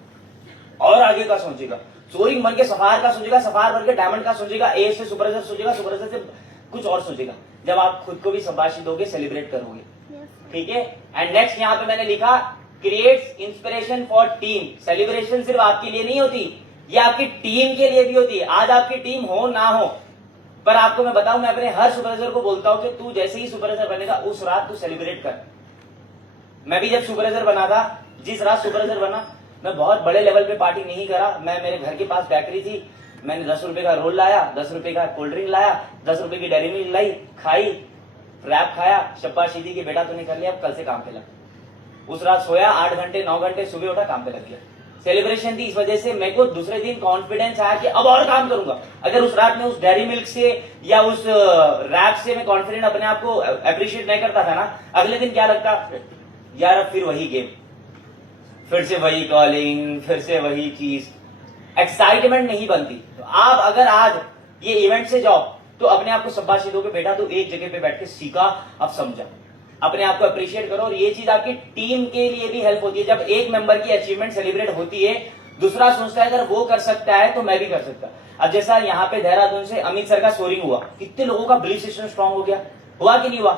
और आगे का सोचेगा। सोरिंग बन के सफार का सोचेगा, सफार बन के डायमंड का सोचेगा, ए से सुपरवाइजर सोचेगा, सुपरवाइजर से कुछ और सोचेगा। जब आप खुद को भी शाबाशी दोगे, सेलिब्रेट करोगे, ठीक है। एंड नेक्स्ट यहाँ पे मैंने लिखा creates inspiration for team. Celebration सिर्फ आपके लिए नहीं होती, ये आपकी टीम के लिए भी होती है। आज आपकी टीम हो ना हो, पर आपको मैं बताऊं, मैं अपने हर सुपरवाइजर को बोलता हूं कि तू जैसे ही सुपरवाइजर बनेगा उस रात तू सेलिब्रेट कर। मैं भी जब सुपरवाइजर बना था, जिस रात सुपरवाइजर बना, मैं बहुत बड़े लेवल पे पार्टी नहीं करा। मैं मेरे घर के पास बेकरी थी, मैंने 10 रुपए का रोल लाया, 10 रुपए का कोल्ड ड्रिंक लाया, 10 रुपए की डेयरी मिल्क लाई, खाई, रैप खाया, शाबाशी दी कि बेटा तूने कर लिया, अब कल से काम पे लग। उस रात सोया 8 घंटे 9 घंटे, सुबह उठा काम पे लग गया। सेलिब्रेशन थी, इस वजह से मेरे को दूसरे दिन कॉन्फिडेंस आया कि अब और काम करूंगा। अगर उस रात में उस डेयरी मिल्क से या उस रैप से मैं कॉन्फिडेंट अपने आप को अप्रिशिएट नहीं करता था ना, अगले दिन क्या लगता, यार अब फिर वही गेम, फिर से वही कॉलिंग, फिर से वही चीज, एक्साइटमेंट नहीं बनती। तो आप अगर आज ये इवेंट से जाओ तो अपने आप को शाबाशी दोगे, बेटा तो एक जगह पे बैठ के सीखा, अब समझा, अपने आप को अप्रिशिएट करो। और ये चीज आपकी टीम के लिए भी हेल्प होती है। जब एक मेंबर की अचीवमेंट सेलिब्रेट होती है, दूसरा सोचता है अगर वो कर सकता है तो मैं भी कर सकता। अब जैसा यहाँ पे देहरादून से अमित सर का सोरिंग हुआ, कितने लोगों का बिलीफ सिस्टम स्ट्रांग हो गया, हुआ कि नहीं हुआ?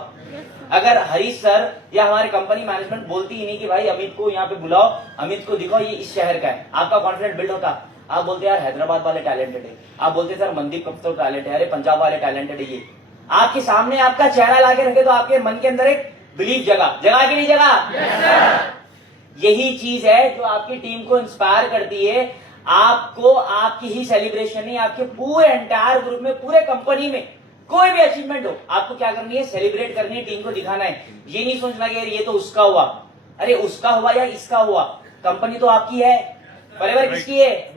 अगर हरीश सर या हमारे कंपनी मैनेजमेंट बोलती ही नहीं कि भाई अमित को यहाँ पे बुलाओ, अमित को दिखाओ ये इस शहर का है, आपका कॉन्फिडेंस बिल्ड होता। आप बोलते यार हैदराबाद वाले टैलेंटेड है, आप बोलते सर मनदीप कप्तान टैलेंट है, अरे पंजाब वाले टैलेंटेड है। ये आपके सामने आपका चेहरा लाके रखे तो आपके मन के अंदर एक बिलीफ जगा कि नहीं जगा? यही चीज है जो आपकी टीम को इंस्पायर करती है। आपको आपकी ही सेलिब्रेशन नहीं, आपके पूरे एंटायर ग्रुप में, पूरे कंपनी में कोई भी अचीवमेंट हो, आपको क्या करनी है? सेलिब्रेट करनी है, टीम को दिखाना है। ये नहीं सोचना कि ये तो उसका हुआ, अरे उसका हुआ या इसका हुआ, कंपनी तो आपकी है, परिवार किसकी है?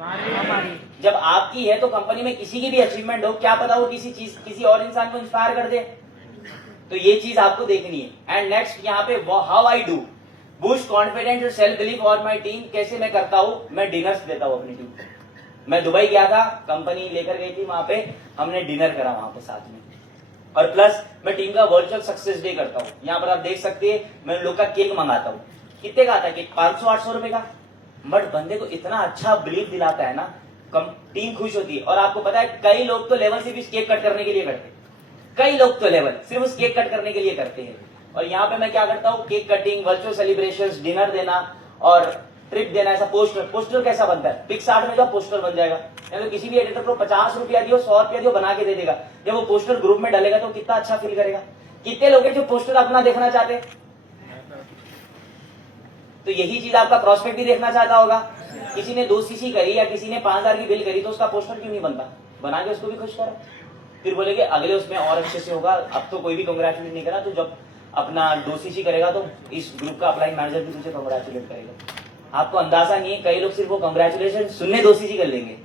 जब आपकी है तो कंपनी में किसी की भी अचीवमेंट हो, क्या पता वो किसी और इंसान को इंस्पायर कर दे। तो ये चीज आपको देखनी है। एंड नेक्स्ट यहाँ पे how I do boost confidence और सेल्फ बिलीफ और माई टीम। कैसे मैं करता हूँ? मैं डिनर्स देता हूँ अपनी टीम को। मैं दुबई गया था, कंपनी लेकर गई थी, वहां पे हमने डिनर करा वहां पे साथ में। और प्लस मैं टीम का वर्चुअल सक्सेस डे करता हूँ। यहाँ पर आप देख सकते हैं, मैं लोग का केक मंगाता हूँ। कितने का आता है केक? 500-800 रुपए का। बट बंदे को इतना अच्छा बिलीफ दिलाता है ना, टीम खुश होती है। और आपको पता है कई लोग तो लेवल से भी केक कट करने के लिए करते हैं, कई लोग तो लेवल सिर्फ उस केक कट करने के लिए करते हैं। और यहाँ पे मैं क्या करता हूँ? Cake cutting, virtual celebrations, dinner देना और ट्रिप देना। ऐसा पोस्टर कैसा बनता है? पिक्सआर्ट में जो पोस्टर बन जाएगा, या तो किसी भी एडिटर को 50 रुपया दियो, 100 रुपया दियो, बना के दे देगा। जब वो पोस्टर ग्रुप में डालेगा तो कितना अच्छा फील करेगा। कितने लोग हैं जो पोस्टर अपना देखना चाहते हैं? तो यही चीज आपका प्रॉस्पेक्ट भी देखना चाहता होगा। किसी ने 2 सीसी करी या किसी ने 5000 की बिल करी, तो उसका पोस्टर क्यों नहीं बनता? बना के उसको भी खुश करो। फिर बोलेगे अगले उसमें और अच्छे से होगा। अब तो कोई भी कंग्रेचुलेट नहीं करा, तो जब अपना 2 सीसी करेगा तो इस ग्रुप का अपलाइन मैनेजर भी तुझे कंग्रेचुलेट करेगा। आपको अंदाजा नहीं है, कई लोग सिर्फ वो कंग्रेचुलेशन सुनने 2 सीसी कर लेंगे,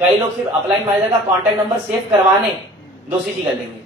कई लोग सिर्फ अपलाइन मैनेजर का कॉन्टैक्ट नंबर सेव करवाने 2 सीसी कर लेंगे।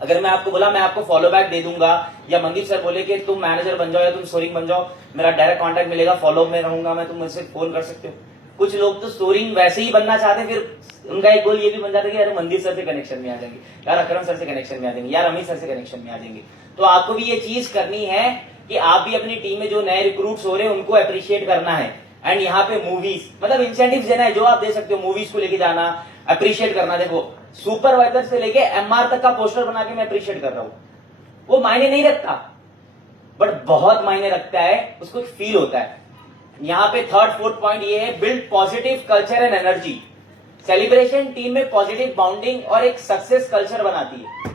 अगर मैं आपको बोला मैं आपको फॉलो बैक दे दूंगा, या मनदीप सर बोले कि तुम मैनेजर बन जाओ या तुम सोरिंग बन जाओ, मेरा डायरेक्ट कॉन्टैक्ट मिलेगा, फॉलो में रहूंगा मैं, तुम मुझसे फोन कर सकते हो। कुछ लोग तो सोरिंग वैसे ही बनना चाहते, फिर उनका एक गोल ये भी बन जाता है कि यार मंदिर सर से कनेक्शन में आ जाएंगे, यार अकरम सर से कनेक्शन में आ जाएंगे, यार अमित सर से कनेक्शन में आ जाएंगे। तो आपको भी ये चीज करनी है कि आप भी अपनी टीम में जो नए रिक्रूट्स हो रहे हैं उनको अप्रिशिएट करना है। एंड यहाँ पे मूवीज मतलब इंसेंटिव देना है, जो आप दे सकते हो, मूवीज को लेके जाना, अप्रिशिएट करना। देखो सुपरवाइजर से लेके एमआर तक का पोस्टर बना के मैं अप्रिशिएट कर रहा हूँ, वो मायने नहीं रखता बट बहुत मायने रखता है, उसको फील होता है। यहाँ पे थर्ड फोर्थ पॉइंट ये है, build positive culture and energy. Celebration team में पॉजिटिव बाउंडिंग और एक सक्सेस कल्चर बनाती है।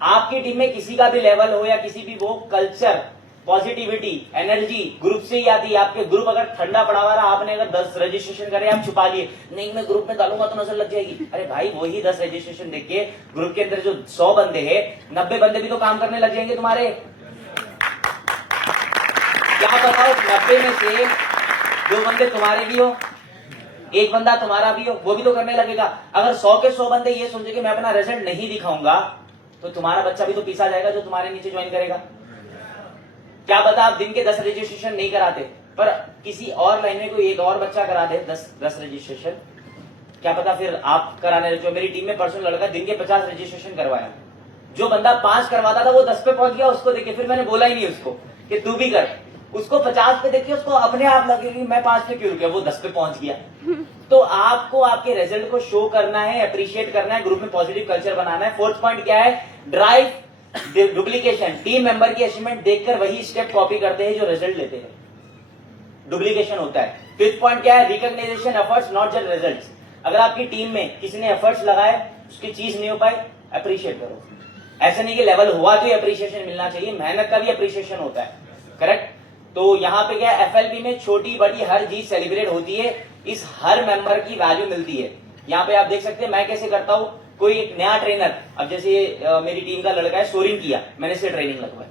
आपकी टीम में किसी का भी लेवल हो या किसी भी वो कल्चर, पॉजिटिविटी, एनर्जी ग्रुप से ही आती है। आपके ग्रुप अगर ठंडा पड़ा हुआ, आपने अगर 10 रजिस्ट्रेशन करे, आप छुपा लिए, नहीं मैं ग्रुप में डालूंगा तो नजर लग जाएगी। अरे भाई वही 10 रजिस्ट्रेशन देख के ग्रुप के अंदर जो 100 बंदे हैं, 90 बंदे भी तो काम करने लग जाएंगे तुम्हारे। क्या बताओ 90 में से 2 बंदे तुम्हारे भी हो, 1 बंदा तुम्हारा भी हो, वो भी तो करने लगेगा। अगर 100 के 100 बंदे ये सोचे कि मैं अपना रिजल्ट नहीं दिखाऊंगा, तो तुम्हारा बच्चा भी तो पीछा जाएगा जो तुम्हारे नीचे ज्वाइन करेगा। क्या पता आप दिन के 10 रजिस्ट्रेशन नहीं कराते, पर किसी और लाइन में कोई एक और बच्चा करा दे 10 रजिस्ट्रेशन, क्या पता फिर आप कराने लगे। मेरी टीम में परसों लड़का दिन के 50 रजिस्ट्रेशन करवाया, जो बंदा 5 करवाता था वो 10 पे पहुंच गया। उसको देखे फिर मैंने बोला ही नहीं उसको कि तू भी कर, उसको 50 पे देखिए, उसको अपने आप लगे कि मैं 5 पे क्यों रुका, वो 10 पे पहुंच गया। तो आपको आपके रिजल्ट को शो करना है, अप्रिशिएट करना है, ग्रुप में पॉजिटिव कल्चर बनाना है। फोर्थ पॉइंट क्या है, ड्राइव डुप्लीकेशन। टीम मेंबर की अचीवमेंट देखकर वही स्टेप कॉपी करते हैं जो रिजल्ट लेते हैं, डुप्लीकेशन होता है। फिफ्थ पॉइंट क्या है, recognisation efforts not just results. अगर आपकी टीम में किसी ने एफर्ट्स लगाए, उसकी चीज नहीं हो पाई, अप्रिशिएट करो। ऐसा नहीं कि लेवल हुआ तो अप्रिशिएशन मिलना चाहिए, मेहनत का भी अप्रिशिएशन होता है, करेक्ट। तो यहाँ पे क्या है, एफएलपी में छोटी बड़ी हर चीज सेलिब्रेट होती है, इस हर मेंबर की वैल्यू मिलती है। यहाँ पे आप देख सकते हैं मैं कैसे करता हूँ। कोई एक नया ट्रेनर, अब जैसे मेरी टीम का लड़का है, सोरिंग किया, मैंने इससे ट्रेनिंग लगवाई।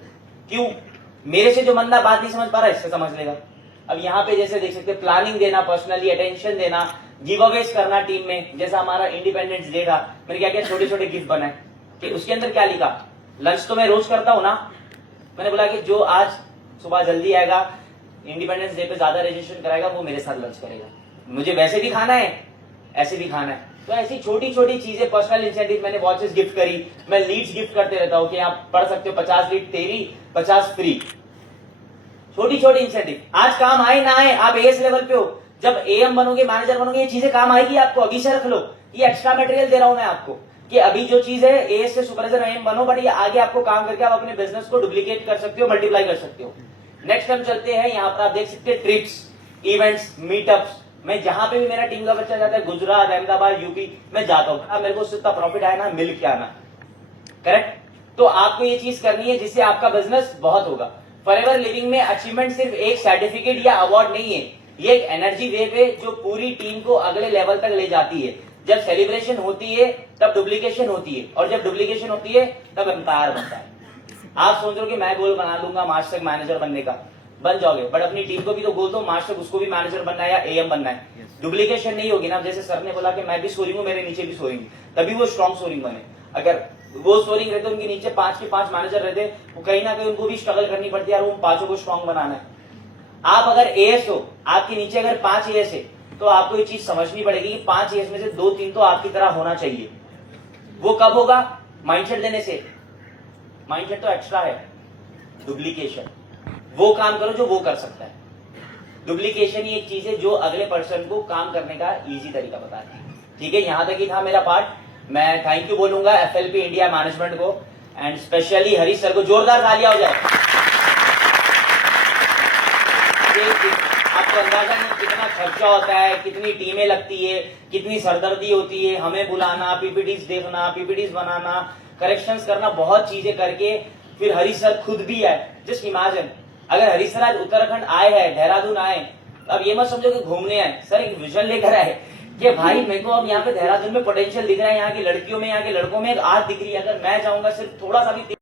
क्यों? मेरे से जो बंदा बात नहीं समझ पा रहा है, इससे समझ लेगा। अब यहाँ पे जैसे देख सकते हैं, प्लानिंग देना, पर्सनली अटेंशन देना, गिव अवेज करना टीम में। जैसा हमारा इंडिपेंडेंस डे था, मैंने क्या किया, छोटे छोटे गिफ्ट बनाए। कि उसके अंदर क्या लिखा, लंच तो मैं रोज करता हूँ ना, मैंने बोला कि जो आज सुबह जल्दी आएगा, इंडिपेंडेंस डे पे ज्यादा रजिस्ट्रेशन कराएगा, वो मेरे साथ लंच करेगा। मुझे वैसे भी खाना है, ऐसे भी खाना है। तो ऐसी छोटी छोटी चीजें, पर्सनल इंसेंटिव, मैंने वॉचेस गिफ्ट करी, मैं लीड्स गिफ्ट करते रहता हूँ कि आप पढ़ सकते हो, 50 लीड तेरी, 50 फ्री। छोटी छोटी इंसेंटिव आज काम आए ना आए, आप एएस लेवल पे हो, जब एएम बनोगे, मैनेजर बनोगे, ये चीजें काम आएगी आपको। अभी से रख लो, ये एक्स्ट्रा मटेरियल दे रहा हूं मैं आपको कि अभी जो चीज है, एएस से सुपरवाइजर एएम बनो, बट ये आगे आपको काम करके आप अपने बिजनेस को डुप्लीकेट कर सकते हो, मल्टीप्लाई कर सकते हो। नेक्स्ट हम चलते हैं, यहाँ पर आप देख सकते हैं ट्रिप्स, इवेंट्स, मीटअप्स। मैं जहां पे भी मेरा टीम का बच्चा जाता है, गुजरात, अहमदाबाद, यूपी, मैं जाता हूँ। मेरे को उससे उतना प्रॉफिट आया ना, मिल के आना, करेक्ट। तो आपको ये चीज करनी है जिससे आपका बिजनेस बहुत होगा। फॉरएवर लिविंग में अचीवमेंट सिर्फ एक सर्टिफिकेट या अवार्ड नहीं है, ये एक एनर्जी वेव है जो पूरी टीम को अगले लेवल तक ले जाती है। जब सेलिब्रेशन होती है तब डुप्लीकेशन होती है, और जब डुप्लीकेशन होती है तब एम्पायर बनता है। आप सोच रहे हो कि मैं गोल बना लूंगा मास्टर मैनेजर बनने का, बन जाओगे, बट अपनी टीम को भी तो गोल दो, मास्टर उसको भी मैनेजर बनना है या एएम बनना है। डुप्लीकेशन नहीं होगी ना, जैसे सर ने बोला कि मैं भी सोरिंग हूं, मेरे नीचे भी सोरिंग, तभी वो स्ट्रॉन्ग सोरिंग बने। अगर वो सोरिंग रहते, उनके नीचे 5 के 5 मैनेजर रहते, वो कहीं ना कहीं उनको भी स्ट्रगल करनी पड़ती है यार, उन 5 को स्ट्रॉन्ग बनाना है। आप अगर एएस हो, आपके नीचे अगर 5 एएस है, तो आपको ये चीज समझनी पड़ेगी कि 5 एएस में से 2-3 तो आपकी तरह होना चाहिए। वो कब होगा? माइंडसेट देने से। माइंडसेट तो एक्स्ट्रा है, डुप्लीकेशन वो काम करो जो वो कर सकता है। डुप्लीकेशन ही एक चीज है जो अगले पर्सन को काम करने का इजी तरीका बताती है। ठीक है, यहां तक ही था मेरा पार्ट। मैं थैंक यू बोलूंगा एफएलपी इंडिया मैनेजमेंट को, एंड स्पेशली हरीश सर को। जोरदार तालियां हो जाए। आपको अंदाजा नहीं कितना खर्चा होता है, कितनी टीमें लगती है, कितनी सरदर्दी होती है, हमें बुलाना, पीपीटीज देखना, पीपीटीज बनाना, करेक्शंस करना, बहुत चीजें करके फिर हरीश सर खुद भी आए। जस्ट इमेजिन, अगर हरीश सर आज उत्तराखंड आए हैं, देहरादून आए, अब ये मत समझो कि घूमने आए, सर एक विजन लेकर आए कि भाई मेरे को अब यहाँ पे देहरादून में पोटेंशियल दिख रहा है, यहाँ की लड़कियों में, यहाँ के लड़कों में एक आज दिख रही है, अगर मैं जाऊंगा सिर्फ थोड़ा सा भी